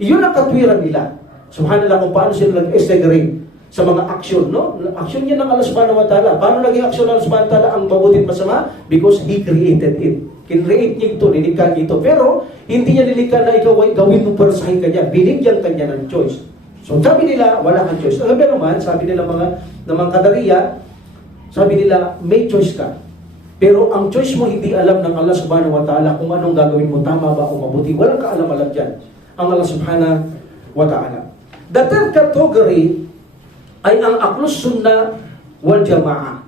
Iyon ang katwiran nila. Subhanallah kung paano sila nag-exaggerate sa mga aksyon, no? Aksyon niya ng Allah subhanahu wa ta'ala. Paano naging aksyon ng Allah subhanahu wa ta'ala ang mabuti at masama? Because He created it. Kinreate niya ito, nilikha niya ito. Pero, hindi niya nilikha na ikaw ay gawin mo parasahin ka niya. Binigyan ka niya ng choice. So, sabi nila, wala kang choice. Alam naman, sabi nila mga Qadariyah, sabi nila, may choice ka. Pero ang choice mo hindi alam ng Allah subhanahu wa ta'ala kung anong gagawin mo, tama ba o mabuti. Walang kaalam-alam dyan. Ang Allah subhanahu wa ta'ala. The third category ay ang aklus sunnah wal jamaah.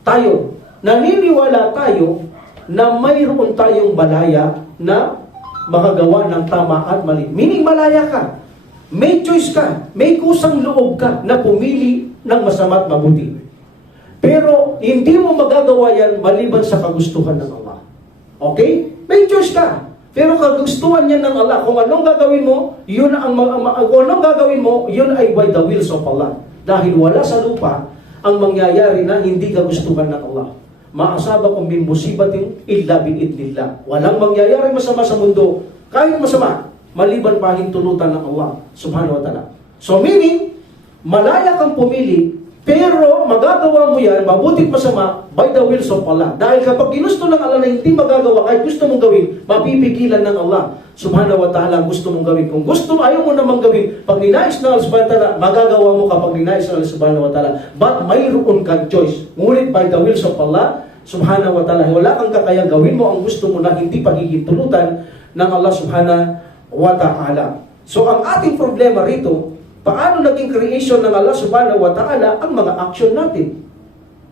Tayo, naniniwala tayo na mayroon tayong malaya na makagawa ng tama at mali. Meaning malaya ka. May choice ka, may kusang loob ka na pumili ng masama at mabuti. Pero hindi mo magagawa yan maliban sa kagustuhan ng Allah. Okay? May choice ka. Pero kagustuhan niya ng Allah. Kung anong gagawin mo, yun kung anong gagawin mo, yun ay by the wills of Allah. Dahil wala sa lupa ang mangyayari na hindi kagustuhan ng Allah. Maasaba kung min musibatin illa bi'idnillah. Walang mangyayari masama sa mundo, kahit masama, maliban pa hintulutan ng Allah subhanahu wa ta'ala. So meaning, malaya kang pumili, pero magagawa mo yan, mabutit masama, by the wills of Allah. Dahil kapag ginusto ng Allah na hindi magagawa, kahit gusto mong gawin, mapipigilan ng Allah subhanahu wa ta'ala ang gusto mong gawin. Kung gusto mo, ayaw mo namang gawin, pag ninais ng Allah subhanahu wa ta'ala, magagawa mo kapag ninais ng Allah subhanahu wa ta'ala. But mayroon kang choice. Ngunit by the wills of Allah subhanahu wa ta'ala, wala kang kakayang gawin mo ang gusto mo na hindi pagigintulutan ng Allah subhanahu wa ta'ala. So ang ating problema rito, paano naging creation ng Allah subhanahu wa ta'ala ang mga action natin?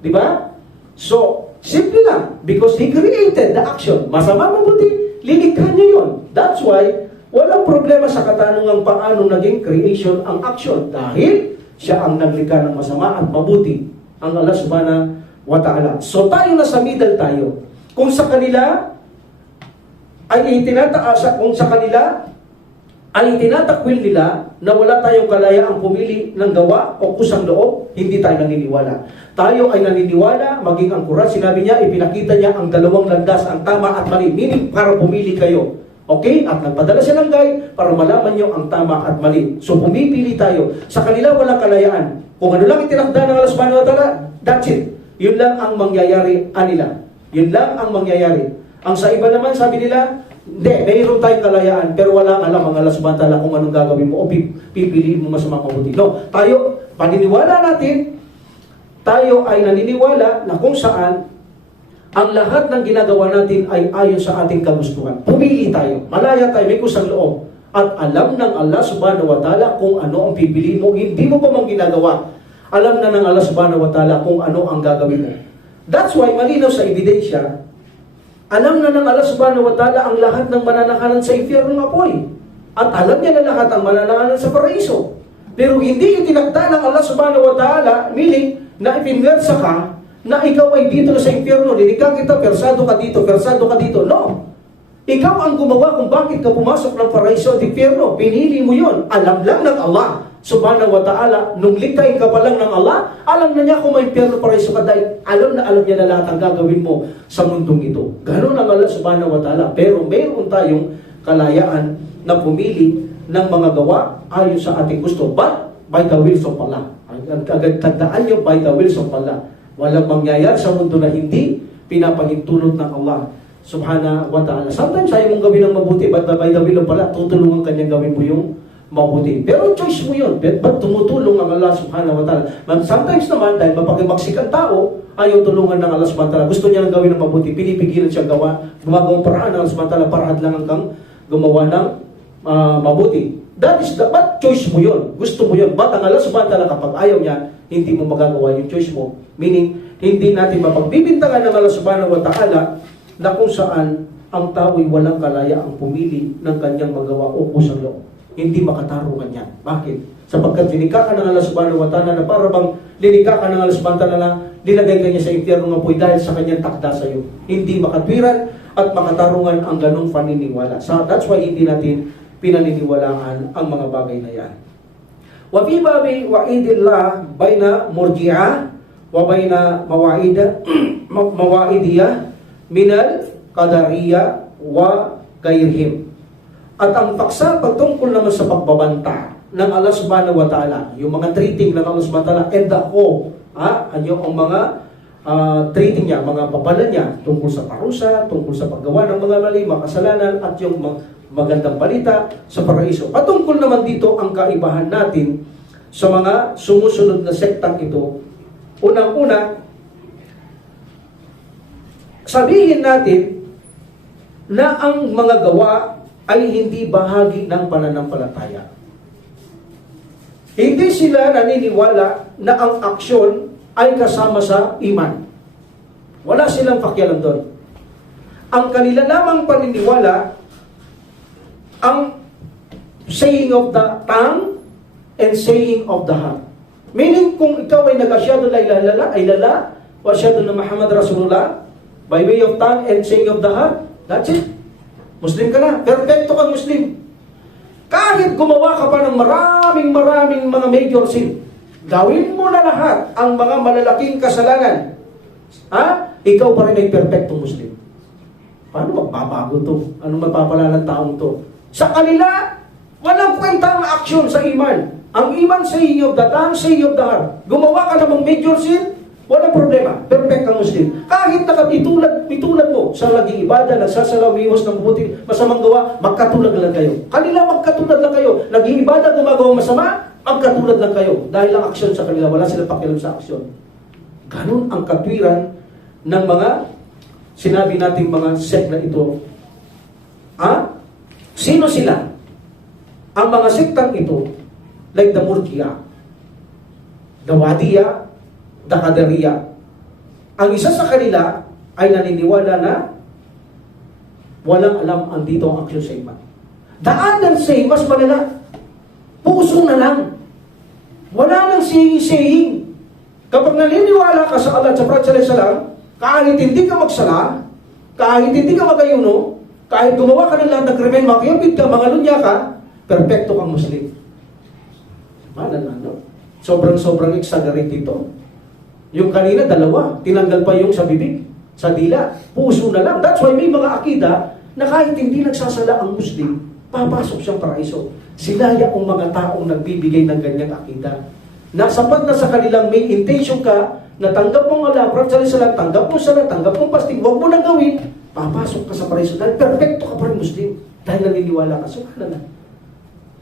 Di ba? So, simple lang. Because He created the action. Masama mabuti, lilikha niya yun. That's why, walang problema sa katanungang paano naging creation ang action. Dahil siya ang naglikha ng masama at mabuti. Ang Allah subhanahu wa ta'ala. So tayo nasa middle tayo. Kung sa kanila ay tinatakwil nila na wala tayong kalayaang pumili ng gawa o kusang loob, hindi tayo naniniwala. Tayo ay naniniwala, maging ang Quran, sinabi niya, ipinakita niya ang dalawang landas, ang tama at mali, meaning para pumili kayo. Okay? At nagpadala siya ng guide para malaman niyo ang tama at mali. So pumipili tayo. Sa kanila walang kalayaan. Kung ano lang itinakda ng Allah subhanahu wa ta'ala, that's it. Yun lang ang mangyayari anila. Yun lang ang mangyayari. Ang sa iba naman, sabi nila, hindi, mayroon tayong kalayaan, pero walang alam ang Allah subhanahu wa ta'ala kung anong gagawin mo o pipiliin mo masama mabuti. No, tayo, paniniwala natin, tayo ay naniniwala na kung saan ang lahat ng ginagawa natin ay ayon sa ating kagustuhan. Pumili tayo, malaya tayo, may kusang loob. At alam ng Allah subhanahu wa ta'ala kung ano ang pipiliin mo, hindi mo pa mang ginagawa. Alam na ng Allah subhanahu wa ta'ala kung ano ang gagawin mo. That's why, malinaw sa ebidensya, alam na ng Allah subhanahu wa ta'ala ang lahat ng mananakalan sa impyerno ng apoy. At alam niya na lahat ang mananakalan sa paraiso. Pero hindi itinakda ng Allah subhanahu wa ta'ala, meaning na ipinwersa ka, na ikaw ay dito na sa impyerno, dinikang kita, persado ka dito. No! Ikaw ang gumawa kung bakit ka pumasok ng paraiso at impyerno. Pinili mo yun. Alam lang ng Allah subhanahu wa ta'ala, nung likhain ka pa lang ng Allah, alam na niya kung may impyerno paraiso ka dahil alam niya na lahat ang gagawin mo sa mundong ito. Ganon ang Allah subhanahu wa ta'ala. Pero mayroon tayong kalayaan na pumili ng mga gawa ayon sa ating gusto. But by the will of Allah. Agad tandaan nyo, by the will of Allah. Walang mangyayari sa mundo na hindi pinapahintulot ng Allah subhanahu wa ta'ala. Sometimes ayaw mong gawin ng mabuti, but by the will of Allah, tutulungan kanyang gawin mo yung mabuti. Pero choice mo yun. But tumutulong ang Allah subhanahu wa ta'ala. Sometimes naman, dahil mapakimaksik ang tao, ayaw tulungan ng Allah subhanahu wa ta'ala. Gusto niya ng gawin ng mabuti, pinipigilan siya gumagawang paraan ng Allah subhanahu wa ta'ala para hadlangan kang gumawa ng mabuti. That is the, but choice mo yun. Gusto mo yun. But ang Allah subhanahu wa ta'ala, kapag ayaw niya, hindi mo magagawa yung choice mo. Meaning, hindi natin mapagbibintangan ng Allah subhanahu wa ta'ala na kung saan ang tao'y walang kalayaang pumili ng kanyang magawa o kusang loob. Hindi makatarungan yan. Bakit? Sapagkat linika ka ng Allah subhanahu wa ta'ala na para bang linika ka ng Allah subhanahu wa ta'ala na nilagay ka niya sa impyerno ng apoy dahil sa kanyang takda sa iyo. Hindi makatwiran at makatarungan ang ganong paniniwala. So that's why hindi natin pinaniniwalaan ang mga bagay na yan. Wa fi babi wa'idillah bayna murji'ah wa bayna mawaidiyah minal qadariyah wa gairhim. At ang paksa patungkol naman sa pagbabanta ng Allah subhanahu wa ta'ala, yung mga treating ng Allah subhanahu wa ta'ala and the whole, ang mga treating niya, mga babala niya tungkol sa parusa, tungkol sa paggawa ng mga mali, makasalanan at yung magandang balita sa paraiso. Patungkol naman dito ang kaibahan natin sa mga sumusunod na sektang ito. Unang-una, sabihin natin na ang mga gawa ay hindi bahagi ng pananampalataya. Hindi sila naniniwala na ang aksyon ay kasama sa iman. Wala silang pakialam doon. Ang kanila lamang paniniwala, ang saying of the tongue and saying of the heart. Meaning, kung ikaw ay nag-asyado la ilaha illallah, ay lala, wa asyado na Muhammad Rasulullah, by way of tongue and saying of the heart, that's it. Muslim ka na. Perfecto kang Muslim. Kahit gumawa ka pa ng maraming mga major sin, gawin mo na lahat ang mga malalaking kasalanan. Ikaw pa rin ay perfectong Muslim. Paano magbabago to? Anong mapapala ng taong to? Sa kanila, walang kwenta ang aksyon sa iman. Ang iman saying of the tongue, saying of the heart. Gumawa ka namang major sin, walang problema. Perfect kang Muslim. Kahit itulad mo sa laging ibada, nagsasalaw, umiwas ng mabuti, masamang gawa, magkatulad lang kayo. Kanila magkatulad lang kayo. Laging ibada, gumagawang masama, magkatulad lang kayo. Dahil ang aksyon sa kanila, wala silang pakialam sa aksyon. Ganun ang katwiran ng mga sinabi nating mga sect na ito. Sino sila? Ang mga sektang ito, like the Murji'ah, the Wadiyah, the Qadariyah. Ang isa sa kanila ay naniniwala na walang alam ang dito ang aksyon sa iman. The other say, mas malala, puso na lang. Wala nang saying. Kapag naniniwala ka sa Allah at sa Prophet sallallahu alaihi wasallam, kahit hindi ka magsala, kahit hindi ka magayuno, kahit gumawa ka ng lahat ng krimen, makiyapid ka, mangalunya ka, perfecto kang Muslim. Sobrang exaggerate ito. Yung kanina, dalawa. Tinanggal pa yung sa bibig, sa dila. Puso na lang. That's why may mga akida na kahit hindi nagsasala ang Muslim, papasok siyang paraiso. Sila yung mga taong nagbibigay ng ganyang akida. Na sapat na sa kanilang may intention ka, na tanggap mong Allah, Prophet sallallahu alaihi wasallam, tanggap mo salat, tanggap mong fasting, huwag mo nang gawin, papasok ka sa paraiso. Dahil perfecto ka pa rin Muslim. Dahil naniniwala ka. Subhanallah.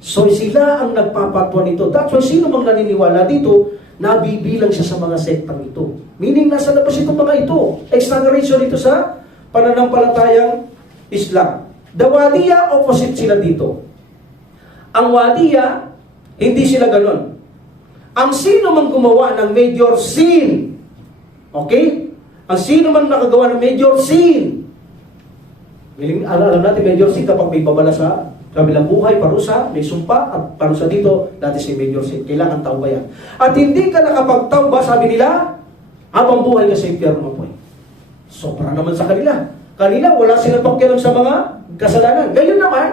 So sila ang nagpapatwa nito. That's why sino mang naniniwala dito, nabibilang siya sa mga sektang ito. Meaning, nasa labas itong mga ito. Exaggeration ito sa pananampalatayang Islam. The Wadiya, opposite sila dito. Ang Wadiya, hindi sila ganon. Ang sino man gumawa ng major sin, okay? Ang sino man nakagawa ng major sin, alam natin major sin kapag may babala sa kabilang buhay, parusa, may sumpa, at parusa dito, dati si major sin. Kailangan tauba yan. At hindi ka nakapagtauba, sabi nila, habang buhay ka sa impyerno po. Sobra naman sa kanila. Kanila, wala silang pakialam sa mga kasalanan. Ngayon naman,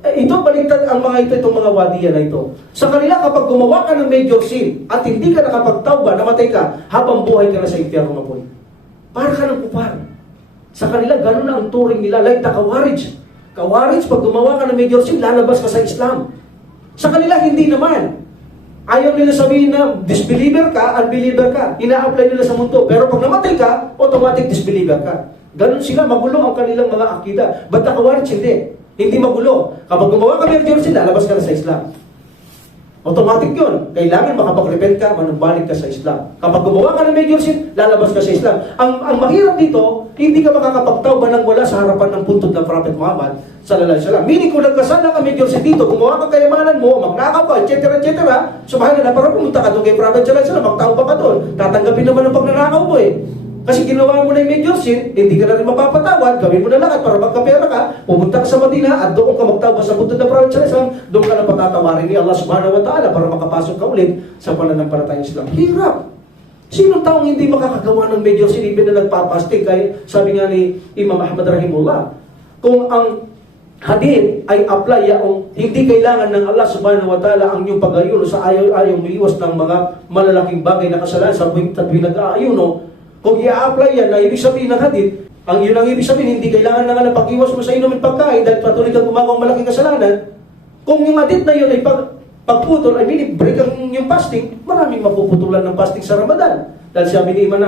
ito, baliktad ang mga ito, itong mga wadiya na ito. Sa kanila, kapag gumawa ka ng major sin, at hindi ka nakapagtauba, namatay ka, habang buhay ka na sa impyerno po. Para ka ng kupar. Sa kanila, ganun na ang turing nila, like the Kawarij. Kawarij, pag gumawa ka ng major sin, lalabas ka sa Islam. Sa kanila, hindi naman. Ayaw nila sabihin na disbeliever ka, unbeliever ka. Ina-apply nila sa mundo. Pero pag namatay ka, automatic disbeliever ka. Ganun sila, magulo ang kanilang mga akida. But the Kawarij, hindi. Hindi magulo. Kapag gumawa ka ng major sin, lalabas ka na sa Islam. Automatic yun. Kailangan makapag-repent ka, manumbalik ka sa Islam. Kapag gumawa ka ng major sin, lalabas ka sa Islam. Ang mahirap dito, hindi ka makakapagtauba nang wala sa harapan ng puntod ng Prophet Muhammad sallallahu alaihi wasallam. Meaning kung nagkasala ka major sin dito, gumawa ka kayamanan mo, magnakaw ka, etc. Subhanallah, para pumunta ka doon kay Prophet sallallahu alaihi wasallam, magtauba ka doon. Tatanggapin naman ang pagnanakaw mo eh. Kasi ginawa mo na yung major sin, hindi ka na rin mapapatawad, gawin mo na lahat para magkapera ka, pumunta ka sa Madina at doon ka magtawad sa puntod ng Prophet sallallahu alaihi wasallam, doon ka na patatawarin ni Allah subhanahu wa ta'ala para makapasok ka ulit sa pananampalatayang Islam. Hirap! Sinong taong hindi makakagawa ng major sin, even na nagpapasting? Kaya sabi nga ni Imam Ahmad rahimullah, kung ang hadith ay apply yaong hindi kailangan ng Allah subhanahu wa ta'ala ang iyong pag-ayuno sa ayaw umiiwas ng mga malalaking bagay na kasalanan sa tuwing nag-aayuno. Kung i-apply yan na ibig sabihin ng hadith, ang yun ang ibig sabihin, hindi kailangan na nga ng pag-iwas mo sa inumin pagkain dahil patuloy kang gumagawang malaking kasalanan. Kung yung hadith na yun ay pagputol, I mean, break yung fasting, maraming mapuputulan ng fasting sa Ramadan. Dahil sabi ni Imam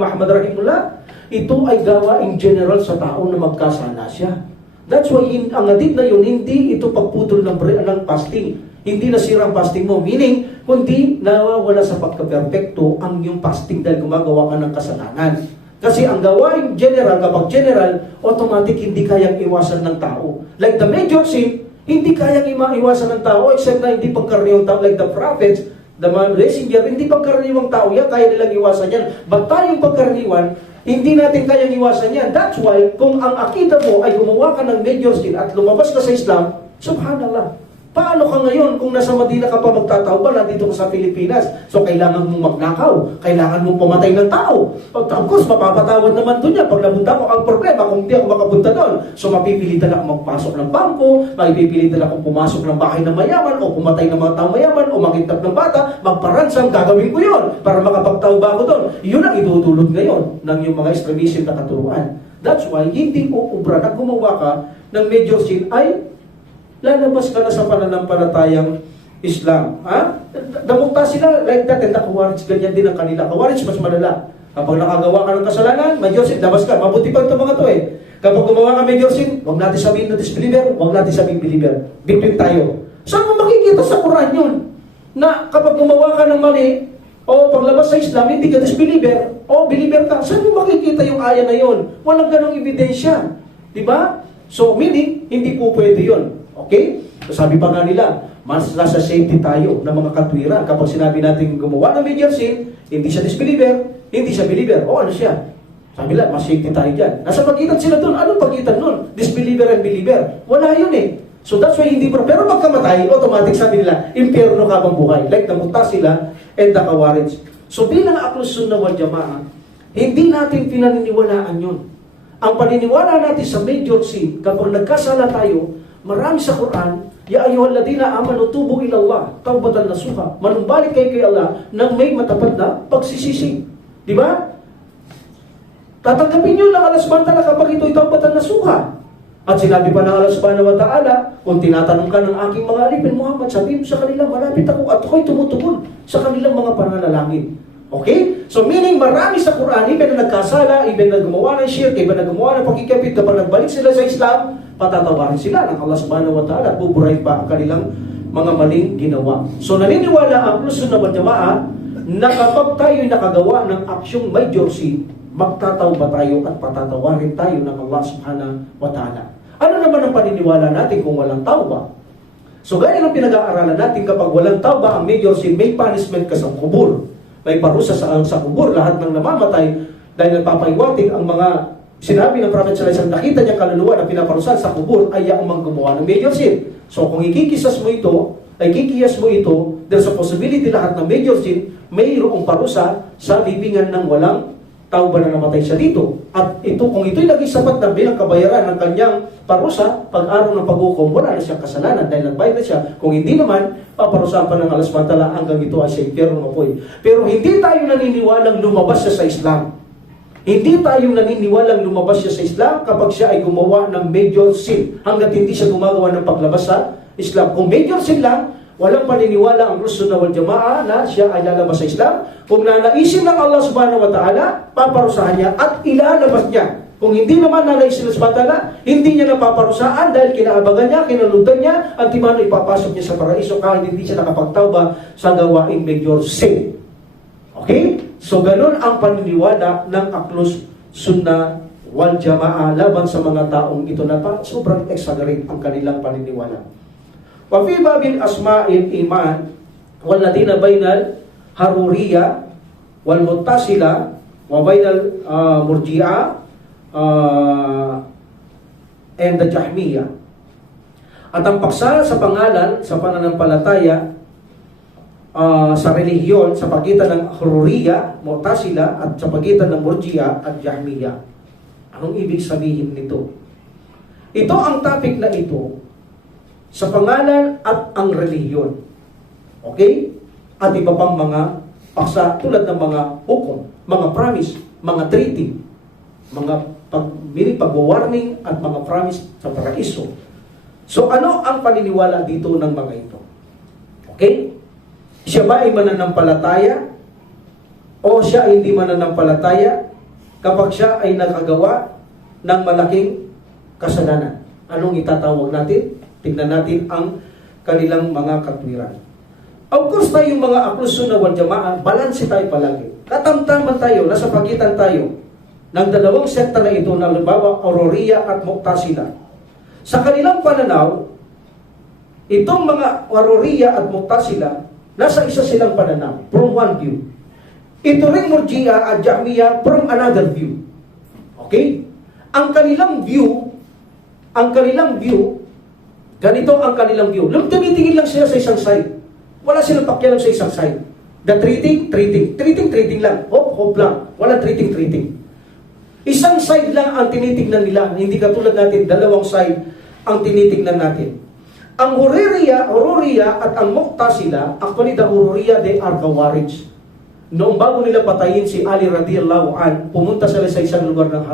Ahmad rahimullah, ito ay gawa in general sa tao na magkasala siya. That's why ang hadith na yun, hindi ito pagputol ng fasting. Hindi nasira ang fasting mo. Meaning, kundi nawawala sa pagka-perfecto ang yung fasting dahil gumagawa ka ng kasalanan. Kasi ang gawain general, kapag general, automatic hindi kayang iwasan ng tao. Like the major sin, hindi kayang iwasan ng tao except na hindi pagkaraniwang tao. Like the prophets, the messenger, hindi pagkaraniwang tao yan, kaya nilang iwasan yan. But tayong pagkaraniwan, hindi natin kayang iwasan yan. That's why, kung ang akida mo ay gumawa ka ng major sin at lumabas ka sa Islam, subhanallah. Paano ka ngayon kung nasa Madina ka pa magtatauba, nandito ka sa Pilipinas? So, kailangan mong magnakaw, kailangan mong pumatay ng tao. Of course, mapapatawad naman doon yan. Pag napunta ko, ang problema, kung hindi ako makapunta doon, so mapipilitan ako magpasok ng bangko, mapipilitan ako pumasok ng bahay ng mayaman, o pumatay ng mga tao mayaman, o makintap ng bata, magparansang, gagawin ko yun para makapagtauba ako doon. Yun ang idudulot ngayon ng yung mga extremism na katuruan. That's why, hindi po ubra na gumawa ka ng major sin ay lalabas ka na sa pananampalatayang Islam. Ha? Damukta sila like that, and the Kawarij, ganyan din ang kanila. Kawarij, mas malala. Kapag nakagawa ka ng kasalanan, major sin, labas ka. Mabuti pa ito mga to eh. Kapag gumawa ka major sin, huwag natin sabihin na disbeliever, huwag natin sabihin believer. Between tayo. Saan mo makikita sa Quran yun? Na kapag gumawa ka ng mali, o paglabas sa Islam, hindi ka disbeliever, o believer ka. Saan mo makikita yung aya na yun? Walang ganong ebidensya. Diba? So, meaning, hindi po pwede yun. Okay? So, sabi pa nga nila, mas nasa safety tayo ng mga katwiran. Kapag sinabi natin gumawa ng major sin, hindi siya disbeliever, hindi siya believer. O ano siya? Sabi nila, mas safety tayo dyan. Nasa pagitan sila doon. Anong pagitan nun? Disbeliever and believer. Wala yun eh. So that's why hindi pa. Pero pagkamatay, automatic sabi nila, impyerno ka bang buhay. Like the Mu'tazila and the Khawarij. So bilang Ahlus Sunnah wal Jama'ah, hindi natin pinaniniwalaan yun. Ang paniniwala natin sa major sin, kapag nagkasala tayo, marami sa Quran, ya ayyuhalladhina amanu tubu ila Allah tawbatan nasuha. Manumbalik kayo kay Allah nang may matapat na pagsisisi. Di ba? Tatanggapin nyo ng Allah subhanahu wa ta'ala kapag ito'y tawbatan nasuha. At sinabi pa ng Allah subhanahu wa ta'ala, kung tinatanong ka ng aking mga alipin, Muhammad, sabihin mo sa kanila, malapit ako at ako'y tumutugon sa kanilang mga pananalangin. Okay? So meaning marami sa Quran, even na nagkasala, even na gumawa ng shirk, even na gumawa ng pagkikapit, kapag nagbalik sila sa Islam, patatawarin sila ng Allah subhanahu wa ta'ala at buburahin pa ang kanilang mga maling ginawa. So naniniwala ang Ahlus Sunnah wal Jama'ah na kapag tayo'y nakagawa ng aksyong major sin, magtatawba tayo at patatawarin tayo ng Allah subhanahu wa ta'ala. Ano naman ang paniniwala natin kung walang tawba? So gaya ng pinag-aaralan natin, kapag walang tawba ang major sin, may punishment ka sa kubur. May parusa sa kubur. Lahat ng namamatay dahil nagpapaiwating ang mga sinabi ng Prophet sallallahu alaihi wasallam, nakita niya kaluluwa na pinaparusahan sa kubur ay ang mga gumawa ng major sin. So kung ikikisas mo ito, ay kikiyas mo ito, there's a possibility lahat ng major sin, mayroong parusa sa libingan ng walang tawba na namatay siya dito. At ito, kung ito'y lagi sapat na bilang kabayaran ng kanyang parusa, pag-araw ng paghukom, wala na siyang kasalanan dahil nagbayad na siya. Kung hindi naman, paparusahan pa ng Allah subhanahu wa ta'ala hanggang ito ay sa impyerno mapoy. Pero hindi tayo naniniwalang lumabas siya sa Islam. Hindi tayo naniniwalang lumabas siya sa Islam kapag siya ay gumawa ng major sin, hanggat hindi siya gumagawa ng paglabas sa Islam. Kung major sin lang, walang paniniwala ang Sunnah wal Jamaa na siya ay lalabas sa Islam. Kung nanaisin ng Allah subhanahu wa ta'ala, paparusahan niya at ilalabas niya. Kung hindi naman nanaisin ng subhanahu wa ta'ala, hindi niya napaparusaan dahil kinaabagan niya, kinalundan niya, at timano ipapasok niya sa paraiso kahit hindi siya nakapagtawba sa gawaing major sin. Okay? So ganun ang paniniwala ng Ahlus Sunnah wal Jamaa laban sa mga taong ito na sobrang exaggerate ang kanilang paniniwala. Wa fi babil asma'il iman walladina bainal haruriyya wal muttasila wa bainal murji'a and the jahmiyya. At ang paksa sa pangalan sa pananampalataya sa relihiyon sa pagitan ng haruriyya, muttasila at sa pagitan ng murji'a at jahmiyya. Anong ibig sabihin nito? Ito ang topic na ito sa pangalan at ang relihiyon. Okay? At iba pang mga paksa tulad ng mga hukom, mga promise, mga treaty, mga pag-warning at mga promise sa paraiso. So ano ang paniniwala dito ng mga ito? Okay? Siya ba ay mananampalataya o siya ay hindi mananampalataya kapag siya ay nakagawa ng malaking kasalanan? Anong itatawag natin? Tingnan natin ang kanilang mga katwiran. Of course, tayong mga Ahlus Sunnah wal Jamaa, balanse tayo palagi. Katamtaman tayo, nasa pagitan tayo ng dalawang sekta na ito na halimbawa, Haruriyya at Mu'tazila. Sa kanilang pananaw, itong mga Haruriyya at Mu'tazila, nasa isa silang pananaw, from one view. Ito rin Murji'a at Jahmiyya from another view. Okay? Ang kanilang view, ganito ang kanilang view. Tumitingin lang sila sa isang side. Wala silang pakialam sa isang side. The treating lang. Hope lang. Wala treating. Isang side lang ang tinitingnan nila. Hindi katulad natin, dalawang side ang tinitingnan natin. Ang Haruriyya at ang Mu'tazila, actually the Haruriyya, they are Khawarij. Noong bago nila patayin si Ali radhiyallahu an, pumunta sila sa isang lugar ng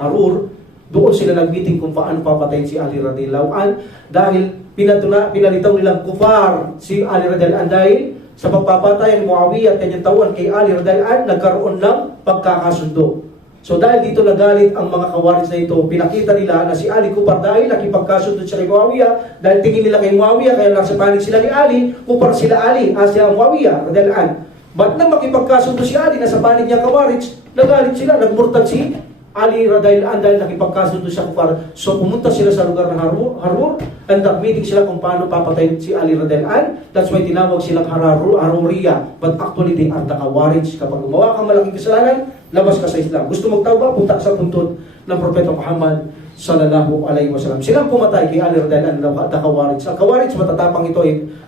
Harur. Doon sila nag-meeting kung paano papatayin si Ali radhiyallahu an dahil pinalitaw nilang kufar si Ali radhiyallahu an dahil sa pagpapatay ni Muawiyah at kanyang tawan kay Ali radhiyallahu an, nagkaroon ng pagkakasundo. So dahil dito nagalit ang mga Khawarij na ito, pinakita nila na si Ali kufar dahil nakipagkasundo siya kay Muawiyah, dahil tingin nila kay Muawiyah, kaya nasa panig sila ni Ali, kufar sila Ali, siya Muawiyah radhiyallahu an. Ba't nang makipagkasundo si Ali, nasa panig niya Khawarij, nagalit sila, nagmurtad si Ali radhiyallahu an dahil nakipagkasundo siya kufar. So pumunta sila sa lugar ng Harur and meeting sila kung paano papatayin si Ali radhiyallahu an. That's why tinawag silang Haruriyya. But actually they are the Khawarij. Kapag gumawa kang malaking kasalanan, labas ka sa Islam. Gusto magtawba, punta sa puntod ng Propeta Muhammad sallallahu alaihi wasallam. Silang pumatay kay Ali radhiyallahu an, the Khawarij. Ang Khawarij matatapang ito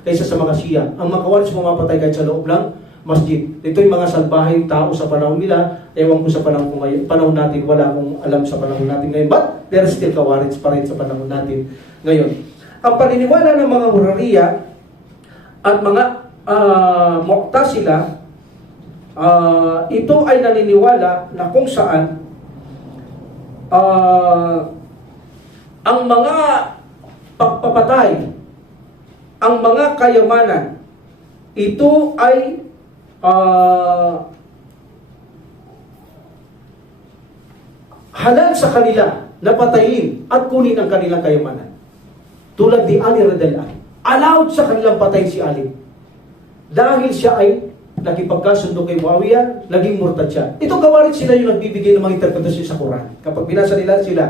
kaysa sa mga Shia. Ang mga Khawarij pumapatay kahit sa loob ng masjid. Ito yung mga salbahing tao sa panahon nila. Ewan ko sa panahon natin, wala akong alam sa panahon natin ngayon. But there still Khawarij pa rin sa panahon natin ngayon. Ang paniniwala ng mga Haruriyya at mga Mu'tazila, ito ay naniniwala na kung saan ang mga pagpapatay, ang mga kayamanan, ito ay halal sa kanila na patayin at kunin ang kanilang kayamanan. Tulad ni Ali radhiyallahu anhu. Allowed sa kanilang patayin si Ali. Dahil siya ay nakipagkasundo kay Muawiyah, naging murtad siya. Ito Khawarij, sila yung nagbibigay ng mga interpretasyon sa Quran. Kapag binasa nila sila,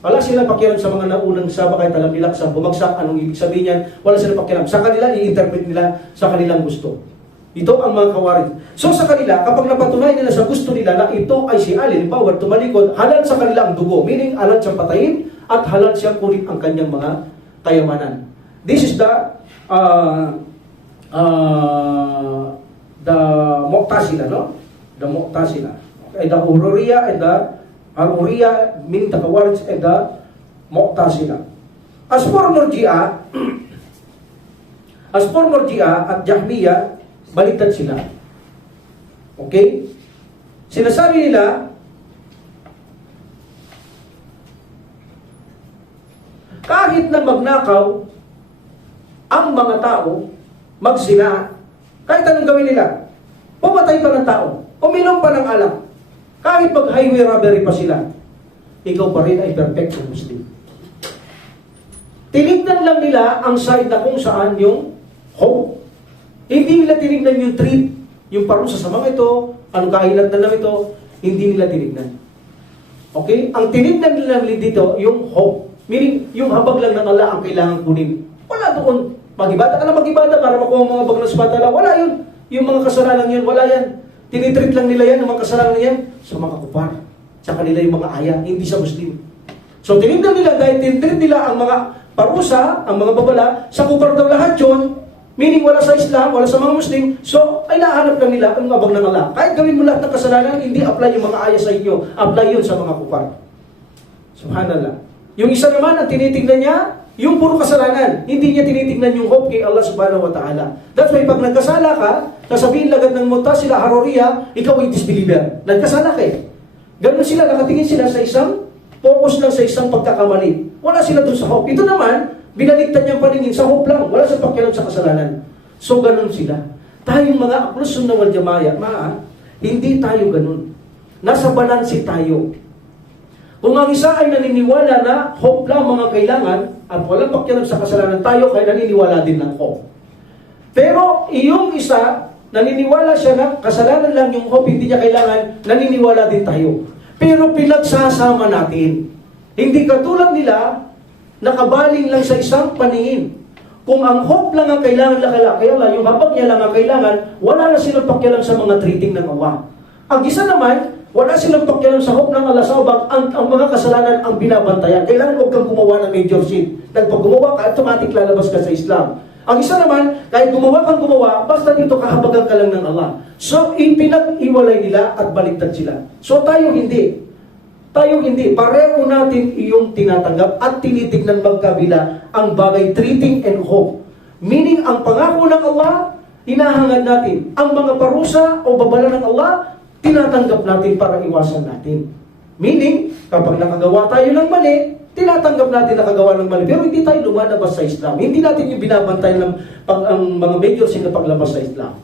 wala silang pakialam sa mga naunang sabak kahit alam nila sa bumagsak, anong ibig sabihin niyan, wala silang pakialam. Sa kanila, i-interpret nila sa kanilang gusto. Ito ang mga Khawarij. So sa kanila, kapag napatunayan nila sa gusto nila na ito ay si Ali, halimbawa tumalikod, halal sa kanila ang dugo, meaning halal siyang patayin at halal siyang kunin ang kanyang mga kayamanan. This is the Mu'tazila, no? The Mu'tazila. Okay, the Hururiyya and the Al-Hururiyya, meaning the Khawarij and the Mu'tazila. As for Murji'ah at Jahmiyah, baliktad sila. Okay? Sinasabi nila, kahit na magnakaw ang mga tao, magsina, kahit anong gawin nila, pumatay pa ng tao, uminom pa ng alak, kahit mag-highway robbery pa sila, ikaw pa rin ay perfect Muslim. Tinignan lang nila ang side na kung saan yung hope. Hindi nila tinignan yung treat, yung parusa sa mga ito, anong kahilat na lang ito, hindi nila tinignan. Okay? Ang tinignan nila dito, yung hope. Meaning, yung habag lang ng Allah ang kailangan kunin. Wala doon. Mag-ibada ka na mag-ibada para makuha ang mga habag ng sabatala. Wala yun. Yung mga kasalanan yun, wala yan. Tinitreat lang nila yan, yung mga kasalanan yan, sa mga kupar. Sa kanila yung mga aya, hindi sa Muslim. So, tinignan nila dahil tinitreat nila ang mga parusa, ang mga babala, sa kupar daw lahat yun, meaning wala sa Islam, wala sa mga Muslim, so ay nahanap lang nila ang abang ng Allah. Kahit gawin mo lahat ng kasalanan, hindi apply yung mga aya sa inyo, apply yun sa mga kupar. Subhanallah. Yung isa naman, ang tinitingnan niya, yung puro kasalanan. Hindi niya tinitingnan yung hope kay Allah subhanahu wa ta'ala. That's why pag nagkasala ka, sasabihin lagad ng Mu'tazila, Haruriyya, ikaw ay disbeliever. Nagkasala ka eh. Ganun sila, nakatingin sila sa isang, focus lang sa isang pagkakamali. Wala sila dun sa hope. Ito naman, binaliktad niyang paningin sa hope lang. Wala sa pakialam sa kasalanan. So, ganun sila. Tayong mga Ahlus Sunnah wal Jama'ah, hindi tayo ganun. Nasa balanse tayo. Kung ang isa ay naniniwala na hope lang mga kailangan at walang pakialam sa kasalanan, tayo kaya naniniwala din ng hope. Pero iyong isa, naniniwala siya na kasalanan lang yung hope, hindi niya kailangan, naniniwala din tayo. Pero pinagsasama natin. Hindi katulad nila, nakabaling lang sa isang paningin. Kung ang hope lang ang kailangan kaya yung habag niya lang ang kailangan, wala na silang pakialam sa mga treating ng awa. Ang isa naman, wala silang pakialam sa hope ng Allah sa habag, ang mga kasalanan ang binabantayan. Kailangan huwag kang gumawa ng major sin. Dahil pag gumawa ka, automatic lalabas ka sa Islam. Ang isa naman, kahit gumawa kang gumawa, basta dito kahabagan ka lang ng Allah. So, ipinag-iwalay nila at baliktad sila. So, tayo hindi. Tayo hindi. Pareho natin iyong tinatanggap at tinitignan magkabila ang bagay treating and hope. Meaning, ang pangako ng Allah, hinahangad natin. Ang mga parusa o babala ng Allah, tinatanggap natin para iwasan natin. Meaning, kapag nakagawa tayo ng mali, tinatanggap natin nakagawa ng mali. Pero hindi tayo lumalabas sa Islam. Hindi natin yung binabantay ng ang mga major sila paglabas sa Islam.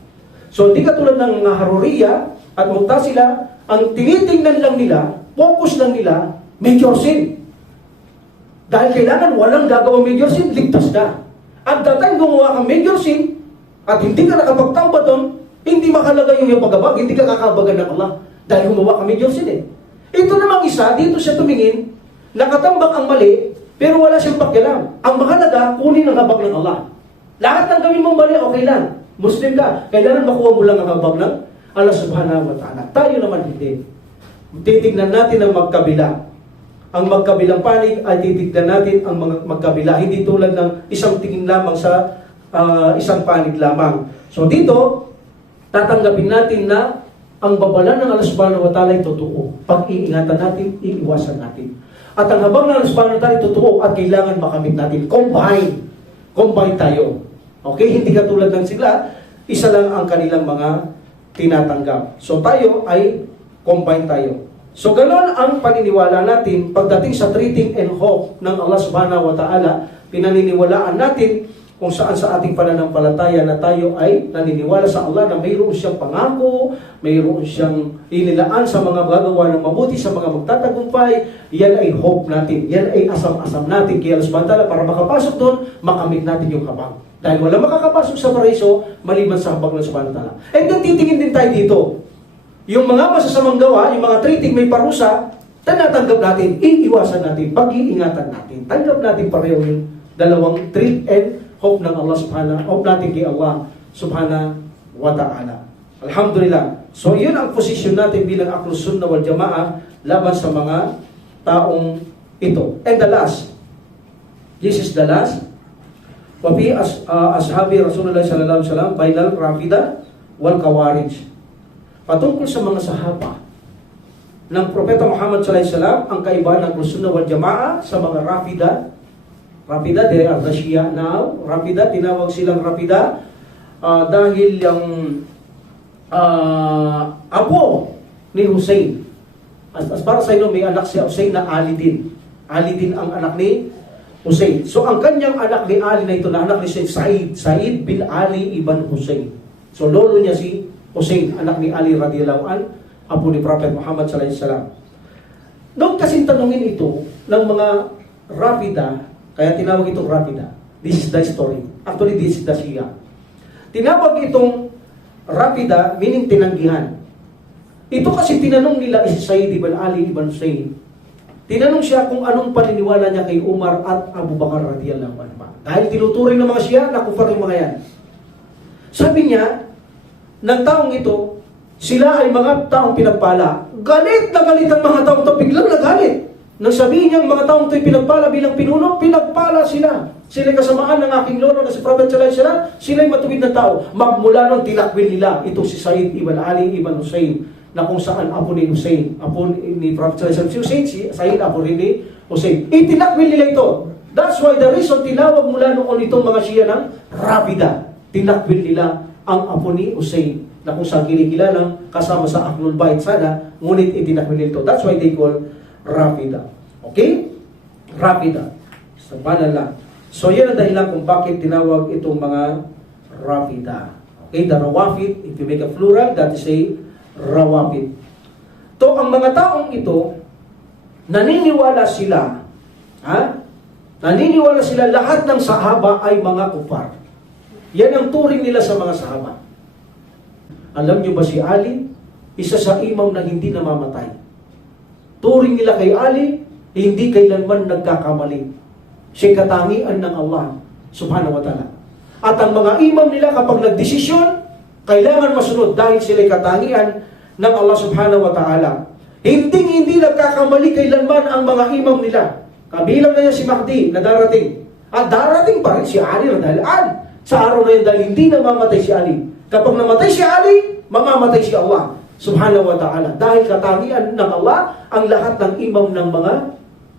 So, hindi katulad ng mga Haruriyya at Mu'tazila, ang tinitingnan lang nila, focus lang nila, major sin. Dahil kailangan walang gagawang major sin, ligtas ka. At that time, gumawa kang major sin, at hindi ka nakapagtawba doon, hindi makalaga yung pagkabag, hindi ka kakabagan ng Allah. Dahil gumawa ka major sin eh. Ito namang isa, dito siya tumingin, nakatambak ang mali, pero wala siyang pakialam. Ang mahalaga, kunin ang habag ng Allah. Lahat ng gawin mong mali, okay lang. Muslim ka, kailangan makuha mo lang ang habag ng Allah subhanahu wa ta'ala. Tayo naman hindi. Titignan natin ang magkabila. Ang magkabilang panig ay titignan natin ang mga magkabila. Hindi tulad ng isang tingin lamang sa isang panig lamang. So dito, tatanggapin natin na ang babala ng Allah subhanahu wa ta'ala ay totoo. Pag-iingatan natin, iiwasan natin. At ang habang ng Allah subhanahu wa ta'ala ay totoo at kailangan makamit natin. Combine tayo. Okay? Hindi katulad ng sila, isa lang ang kanilang mga tinatanggap. So tayo ay combine tayo. So ganoon ang paniniwala natin pagdating sa treating and hope ng Allah subhanahu wa ta'ala. Pinaniniwalaan natin kung saan sa ating pananampalataya na tayo ay naniniwala sa Allah na mayroon siyang pangako, mayroon siyang inilaan sa mga gagawa ng mabuti, sa mga magtatagumpay. Yan ay hope natin. Yan ay asam-asam natin kay Allah subhanahu wa ta'ala para makapasok doon, makamit natin yung habang. Dahil wala makakapasok sa paraiso, maliban sa habag ng subhanahu wa ta'ala. And then titingin din tayo dito. Yung mga masasamang gawa, yung mga treating may parusa, tanatanggap natin, iiwasan natin, pag-iingatan natin. Tanggap natin pareho yung dalawang treat and hope ng Allah subhanahu, hope natin kay Allah subhanahu wa ta'ala. Alhamdulillah. So yun ang posisyon natin bilang Ahlus Sunnah wal Jama'ah laban sa mga taong ito. And the last, this is the last, wabi ashabi Rasulullah sallallahu alaihi wasallam bainal Rafida wal Khawarij. Patungkol sa mga sahaba ng Propeta Muhammad sallallahu alaihi wasallam, ang kaibahan ng Ahlus Sunnah wal Jama'ah sa mga Rafida. Rafida, they are the Shia now. Rafida, tinawag silang Rafida dahil yung apo ni Hussein. As para sa inyo, may anak si Hussein na Ali din. Ali din ang anak ni Hussein. So ang kanyang anak ni Ali na ito, na anak ni Said bin Ali ibn Hussein. So lolo niya si Hussein, anak ni Ali radhiyallahu an, apo ni Prophet Muhammad sallallahu alaihi wasallam. Noong kasing tanungin ito ng mga Rafida, kaya tinawag itong Rafida. This is the story. Actually, this is the Shia. Tinawag itong Rafida, meaning tinanggihan. Ito kasi tinanong nila si Said ibn Ali ibn Hussein. Tinanong siya kung anong paniniwala niya kay Umar at Abu Bakar radhiyallahu anhu. Dahil tinuturing ng mga Shia na kufar yung mga yan. Sabi niya, ng taong ito, sila ay mga taong pinagpala. Galit na galit ang mga taong ito, biglang nagalit. Nang sabihin niya, mga taong ito'y pinagpala bilang pinuno, pinagpala sila. Sila'y kasamaan ng aking lolo na si Prophet sallallahu alaihi wasallam, sila'y matuwid na tao. Magmula nung tinakwil nila, ito si Said ibn Ali ibn Hussein, na kung saan apo ni Hussein, apo ni Prophet sallallahu alaihi wasallam, si Hussein, si Said apo rin ni Hussein. Itinakwil nila ito. That's why the reason tinawag mula noon itong mga Shia ng Rafida. Tinakwil nila ang apo ni Hussein, na kung saan kinikilalang kasama sa Ahlul Bait sana, ngunit itinakwil nila ito. That's why they call Rafida. Okay? Rafida. Subhanallah. So yan ang dahilan kung bakit tinawag itong mga Rafida. Okay? The Rawafid, if you make a plural, that is a Rawafid. To ang mga taong ito, naniniwala sila, naniniwala sila lahat ng sahaba ay mga kufar. Yan ang turing nila sa mga sahaba. Alam niyo ba si Ali? Isa sa imam na hindi namamatay. Turing nila kay Ali, hindi kailanman nagkakamali. Siya'y katangian ng Allah subhanahu wa ta'ala. At ang mga imam nila kapag nagdesisyon, kailangan masunod dahil sila'y katangian ng Allah subhanahu wa ta'ala. Hindi nagkakamali kailanman ang mga imam nila. Kabilang na yan si Mahdi na darating. At darating pa rin si Ali na dahilan. Sa araw na yun dahil hindi namamatay si Ali. Kapag namatay si Ali, mamamatay si Allah subhanahu wa ta'ala. Dahil katangian ng Allah ang lahat ng imam ng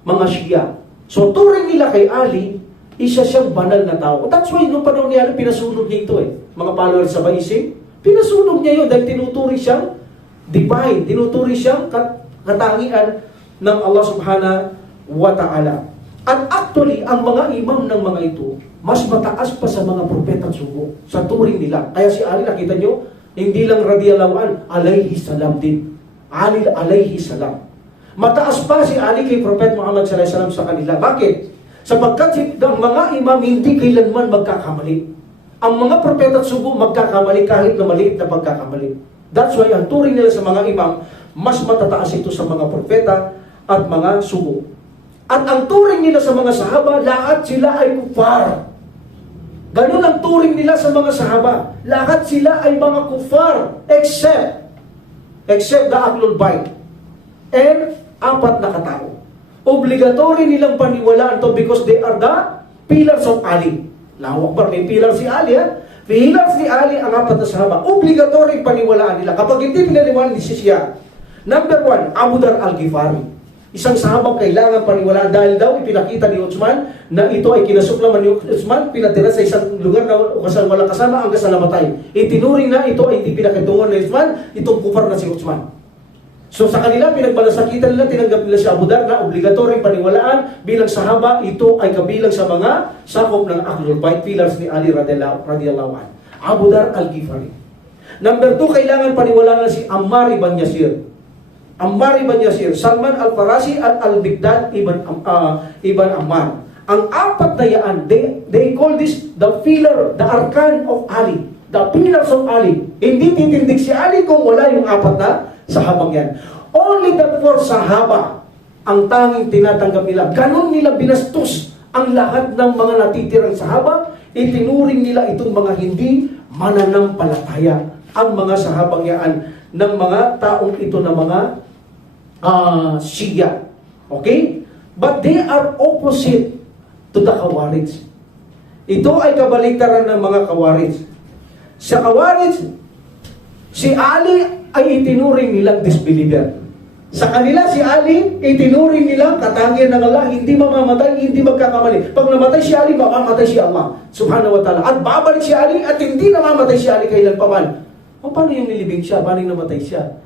mga Shia. So turing nila kay Ali, isa siyang banal na tao. That's why nung panahon ni Ali, pinasunog niya ito Mga followers sa Baisim, pinasunog niya yun dahil tinuturi siyang divine, tinuturi siyang katangian ng Allah subhanahu wa ta'ala. At actually, ang mga imam ng mga ito, mas mataas pa sa mga propeta at sugo sa turing nila. Kaya si Ali, nakita nyo, hindi lang radiyallahu an, alayhi salam din. Ali alayhi salam. Mataas pa si Ali kay Prophet Muhammad sallallahu alaihi wasallam sa kanila. Bakit? Sapagkat ang mga imam hindi kailanman magkakamali. Ang mga propeta at sugo magkakamali kahit na maliit na pagkakamali. That's why ang turing nila sa mga imam, mas matataas ito sa mga propeta at mga sugo. At ang turing nila sa mga sahaba, lahat sila ay kufar. Ganun ang turing nila sa mga sahaba. Lahat sila ay mga kufar, except the Ahlul Bait. And 4 na katao. Obligatory nilang paniwalaan to because they are the pillars of Ali. Lawak ba? May pillar si Ali, Pillars ni Ali ang 4 na sahaba. Obligatory paniwalaan nila. Kapag hindi pinaniwalaan ni Shia, number 1, Abu Dar al-Ghifari. Isang sahabang kailangan paniwalaan dahil daw ipinakita ni Uthman na ito ay kinasuklaman ni Uthman, pinatira sa isang lugar na walang kasama hanggang sa namatay. Itinuring na ito ay hindi pinakitungan ni Uthman, itong kufar na si Uthman. So sa kanila, pinagbalasakitan nila, tinanggap nila si Abu Dar na obligatory paniwalaan bilang sahaba, ito ay kabilang sa mga sakop ng Ahlul Bait, pillars ni Ali radhiyallahu anhu. Abu Dar al-Ghifari. Number 2, kailangan paniwalaan si Ammar ibn Yasir. Ammar ibn Yasir, Salman al-Farasi at al-Bighdad ibn Ammar. Ang apat na yan, they call this the pillar, the arkan of Ali. The pillars of Ali. Hindi titindig si Ali kung wala yung apat na sahabang yan. Only the four sahaba ang tanging tinatanggap nila. Ganon nila binastos ang lahat ng mga natitirang sahaba. Itinuring nila itong mga hindi mananampalataya. Ang mga sahabang yan ng mga taong ito na mga Shia. Okay? But they are opposite to the Khawarij. Ito ay kabaliktaran ng mga Khawarij. Sa Khawarij, si Ali ay itinuring nilang disbeliever. Sa kanila, si Ali, itinuring nilang katangian ng Allah, hindi mamamatay, hindi magkakamali. Pag namatay si Ali, mamamatay si Allah, subhanahu wa ta'ala. At babalik si Ali, at hindi namamatay si Ali kailan pa man. O paano yung nilibing siya? Paano yung namatay siya?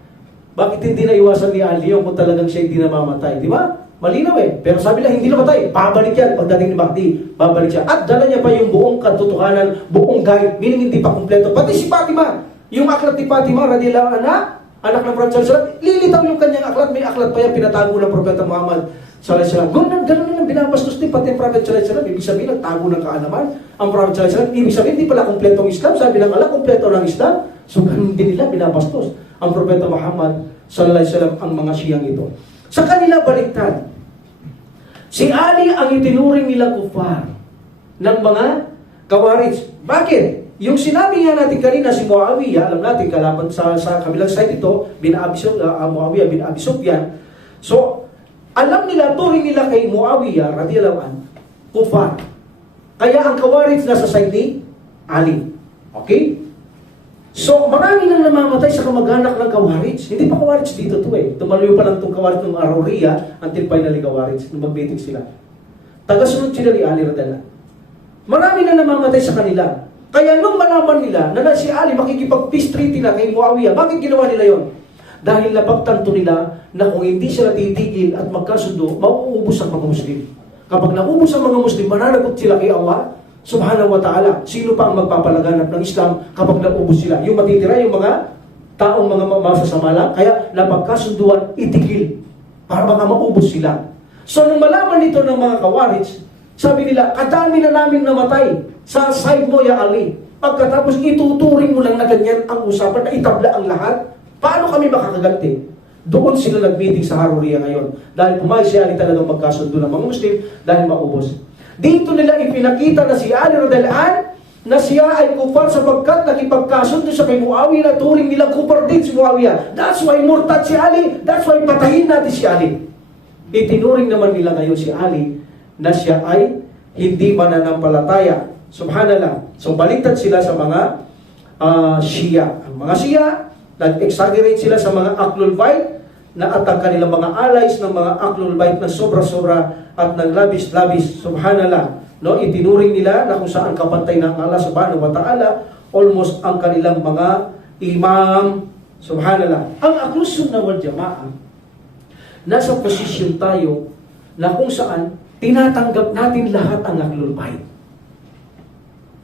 Bakit hindi naiwasan ni Ali yung kung talagang siya hindi namamatay? Di ba? Malinaw eh. Pero sabi lang, hindi namatay. Babalik yan. Pagdating ni Mahdi, babalik siya. At dala niya pa yung buong katotohanan, buong guide, meaning hindi pa kumpleto. Pati si Fatima, yung aklat ni Fatima, radiyallahu anha, anak ng Prophet sallallahu alaihi wasallam, lilitaw yung kanyang aklat. May aklat pa yan, pinatago ng Propeta Muhammad sallallahu alaihi wasallam. Ganun nilang binabastos din pati yung Prophet sallallahu alaihi wasallam. Ibig sabihin, nagtago ng kaalaman ang Prophet sallallahu alaihi wasallam. Ibig sabihin, hindi pala kumpletong Islam. Sabi ng Allah, kumpleto ng Islam. So, ganun din nila binabastos ang Propeta Muhammad sallallahu alaihi wasallam, ang mga Shiyang ito. Sa kanila, baliktad. Si Ali ang itinuring nila kufar ng mga Khawarij. Bakit? Yung sinabi nga natin kanina si Muawiyah, alam natin kalaban sa kabilang side ito, Muawiyah bin Abi Sufyan. So, alam nila, turing nila kay Muawiyah, radiyallahu anhu, kufar. Kaya ang Khawarij nasa side ni Ali. Okay? So, marami nang namamatay sa kamag-anak ng Khawarij. Hindi pa Khawarij dito to eh. Tumaluyo pa lang itong Khawarij ng Aruriya until finally Khawarij, nung magbitig sila. Tagasunod sila ni Ali radiyallahu. Marami na namamatay sa kanila. Kaya nung malaman nila na si Ali makikipag-peace treaty na kay Muawiyah, bakit ginawa nila yon? Dahil napagtanto nila na kung hindi sila titigil at magkasundo, mauubos ang mga Muslim. Kapag naubos ang mga Muslim, mananagot sila kay Allah subhanahu wa ta'ala. Sino pa ang magpapalaganap ng Islam kapag naubos sila? Yung matitira, yung mga taong mga masasama lang. Kaya napagkasunduan, itigil para baka maubos sila. So nung malaman nito ng mga Khawarij, sabi nila, kadami na namin namatay sa side mo, ya Ali. Pagkatapos ituturing mo lang na ganyan ang usapan na itabla ang lahat, paano kami makakaganti? Doon sila nag-meeting sa Haruriya ngayon. Dahil pumayag si Ali talagang magkasundo ng mga Muslim dahil maubos. Dito nila ipinakita na si Ali radhiyallahu na siya ay kufar sapagkat nakipagkasundo siya kay Muawiyah na turing nilang kufar din si Muawiyah. That's why murtad si Ali. That's why patayin natin si Ali. Itinuring naman nila ngayon si Ali na siya ay hindi mananampalataya. Subhanallah. So baliktad sila sa mga Shia. Ang mga Shia, nag-exaggerate sila sa mga Ahlul Bait na at ang kanilang mga allies ng mga Ahlul Bait na sobra-sobra at naglabis-labis. Subhanallah. No, itinuring nila na kung saan kapantay ng Allah subhanahu wa ta'ala, almost ang kanilang mga imam. Subhanallah. Ang Ahlus Sunnah wal Jama'ah, nasa posisyon tayo na kung saan tinatanggap natin lahat ang Ahlul Bait.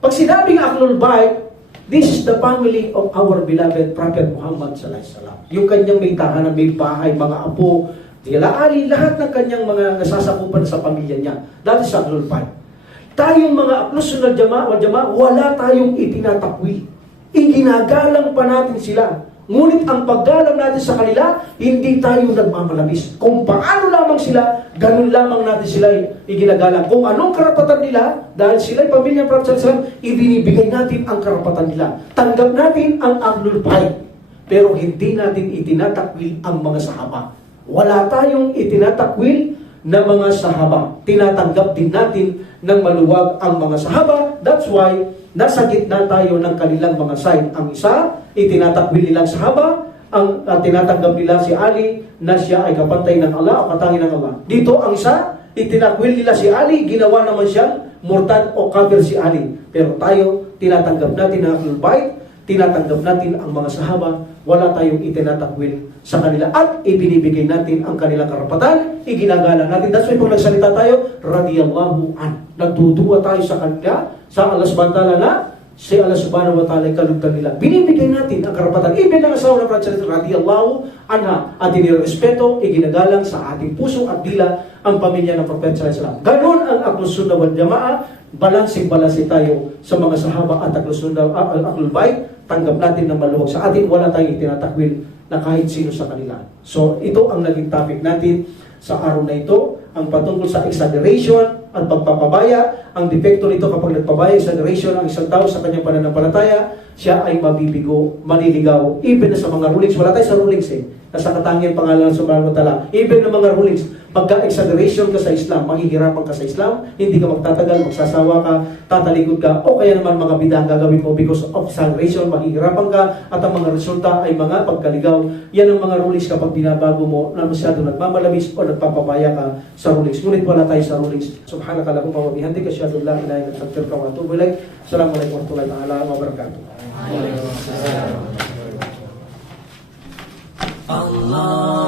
Pag sinabing Ahlul Bait, this is the family of our beloved Prophet Muhammad sallallahu alaihi wasallam. Yung kanyang may tahanan, may bahay, mga apo, Ali, lahat ng kanyang mga nasasakupan sa pamilya niya. That is Ahlul Bait. Tayong mga Ahlus Sunnah wal Jama'ah, wala tayong itinatakwil. Iginagalang pa natin sila. Ngunit ang paggalang natin sa kanila, hindi tayo nagmamalabis. Kung paano lamang sila, ganun lamang natin sila iginagalang. Kung anong karapatan nila, dahil sila'y pamilya ng Prophet sallallahu alaihi wasallam, ibinibigay natin ang karapatan nila. Tanggap natin ang Ahlul Bait. Pero hindi natin itinatakwil ang mga sahaba. Wala tayong itinatakwil na mga sahaba. Tinatanggap din natin ng maluwag ang mga sahaba. That's why nasa gitna tayo ng kanilang mga side. Ang isa, itinatakwil nilang sahaba. Ang tinatanggap nila si Ali na siya ay kapantay ng Allah o katangi ng Allah. Dito ang isa, itinakwil nila si Ali, ginawa naman siyang murtad o kafir si Ali. Pero tayo, tinatanggap natin ang Ahlul Bait, tinatanggap natin ang mga sahaba, wala tayong itinatakwil sa kanila at ibinibigay natin ang kanilang karapatan, iginagalang natin. That's why kung nagsalita tayo, radiyallahu an. Nagduduwa tayo sa kanila, sa Allah subhanahu wa ta'ala na si Allah subhanahu wa ta'ala ay kalugdan nila. Binibigay natin ang karapatan. Even ang asawa ng Prophet radiyallahu anha at inirespeto, iginagalang sa ating puso at dila ang pamilya ng Prophet sallallahu alaihi wasallam. Ganon ang Ahlus Sunnah wal Jamaa. Balansing-balanse tayo sa mga sahaba at Ahlus Sunnah Ahlul Bait. Tanggap natin na maluwag sa atin. Wala tayong itinatakwil na kahit sino sa kanila. So ito ang naging topic natin sa araw na ito, ang patungkol sa exaggeration at pagpapabaya. Ang depekto nito kapag nagpabaya, exaggeration ang isang tao sa kanyang pananampalataya, siya ay mabibigo, maniligaw. Even na sa mga rulings, wala tayo sa rulings nasa katangian pangalan ng Subhanahu wa Ta'ala. Even na mga rulings, pagka-exaggeration ka sa Islam, mahihirapan ka sa Islam, hindi ka magtatagal, magsasawa ka, tatalikod ka, o kaya naman mga bidang gagawin mo because of exaggeration, mahihirapan ka, at ang mga resulta ay mga pagkaligaw. Yan ang mga rulings kapag binabago mo na masyado nagmamalabis o nagpapabaya ka sa rulings. Ngunit wala tayo sa rulings. Subhanakallahumma wa bihamdika, asyhadu an la ilaha illa anta, astaghfiruka wa atubu ilaik. Assalamualaikum warahmatullahi wabarakatuh. Allah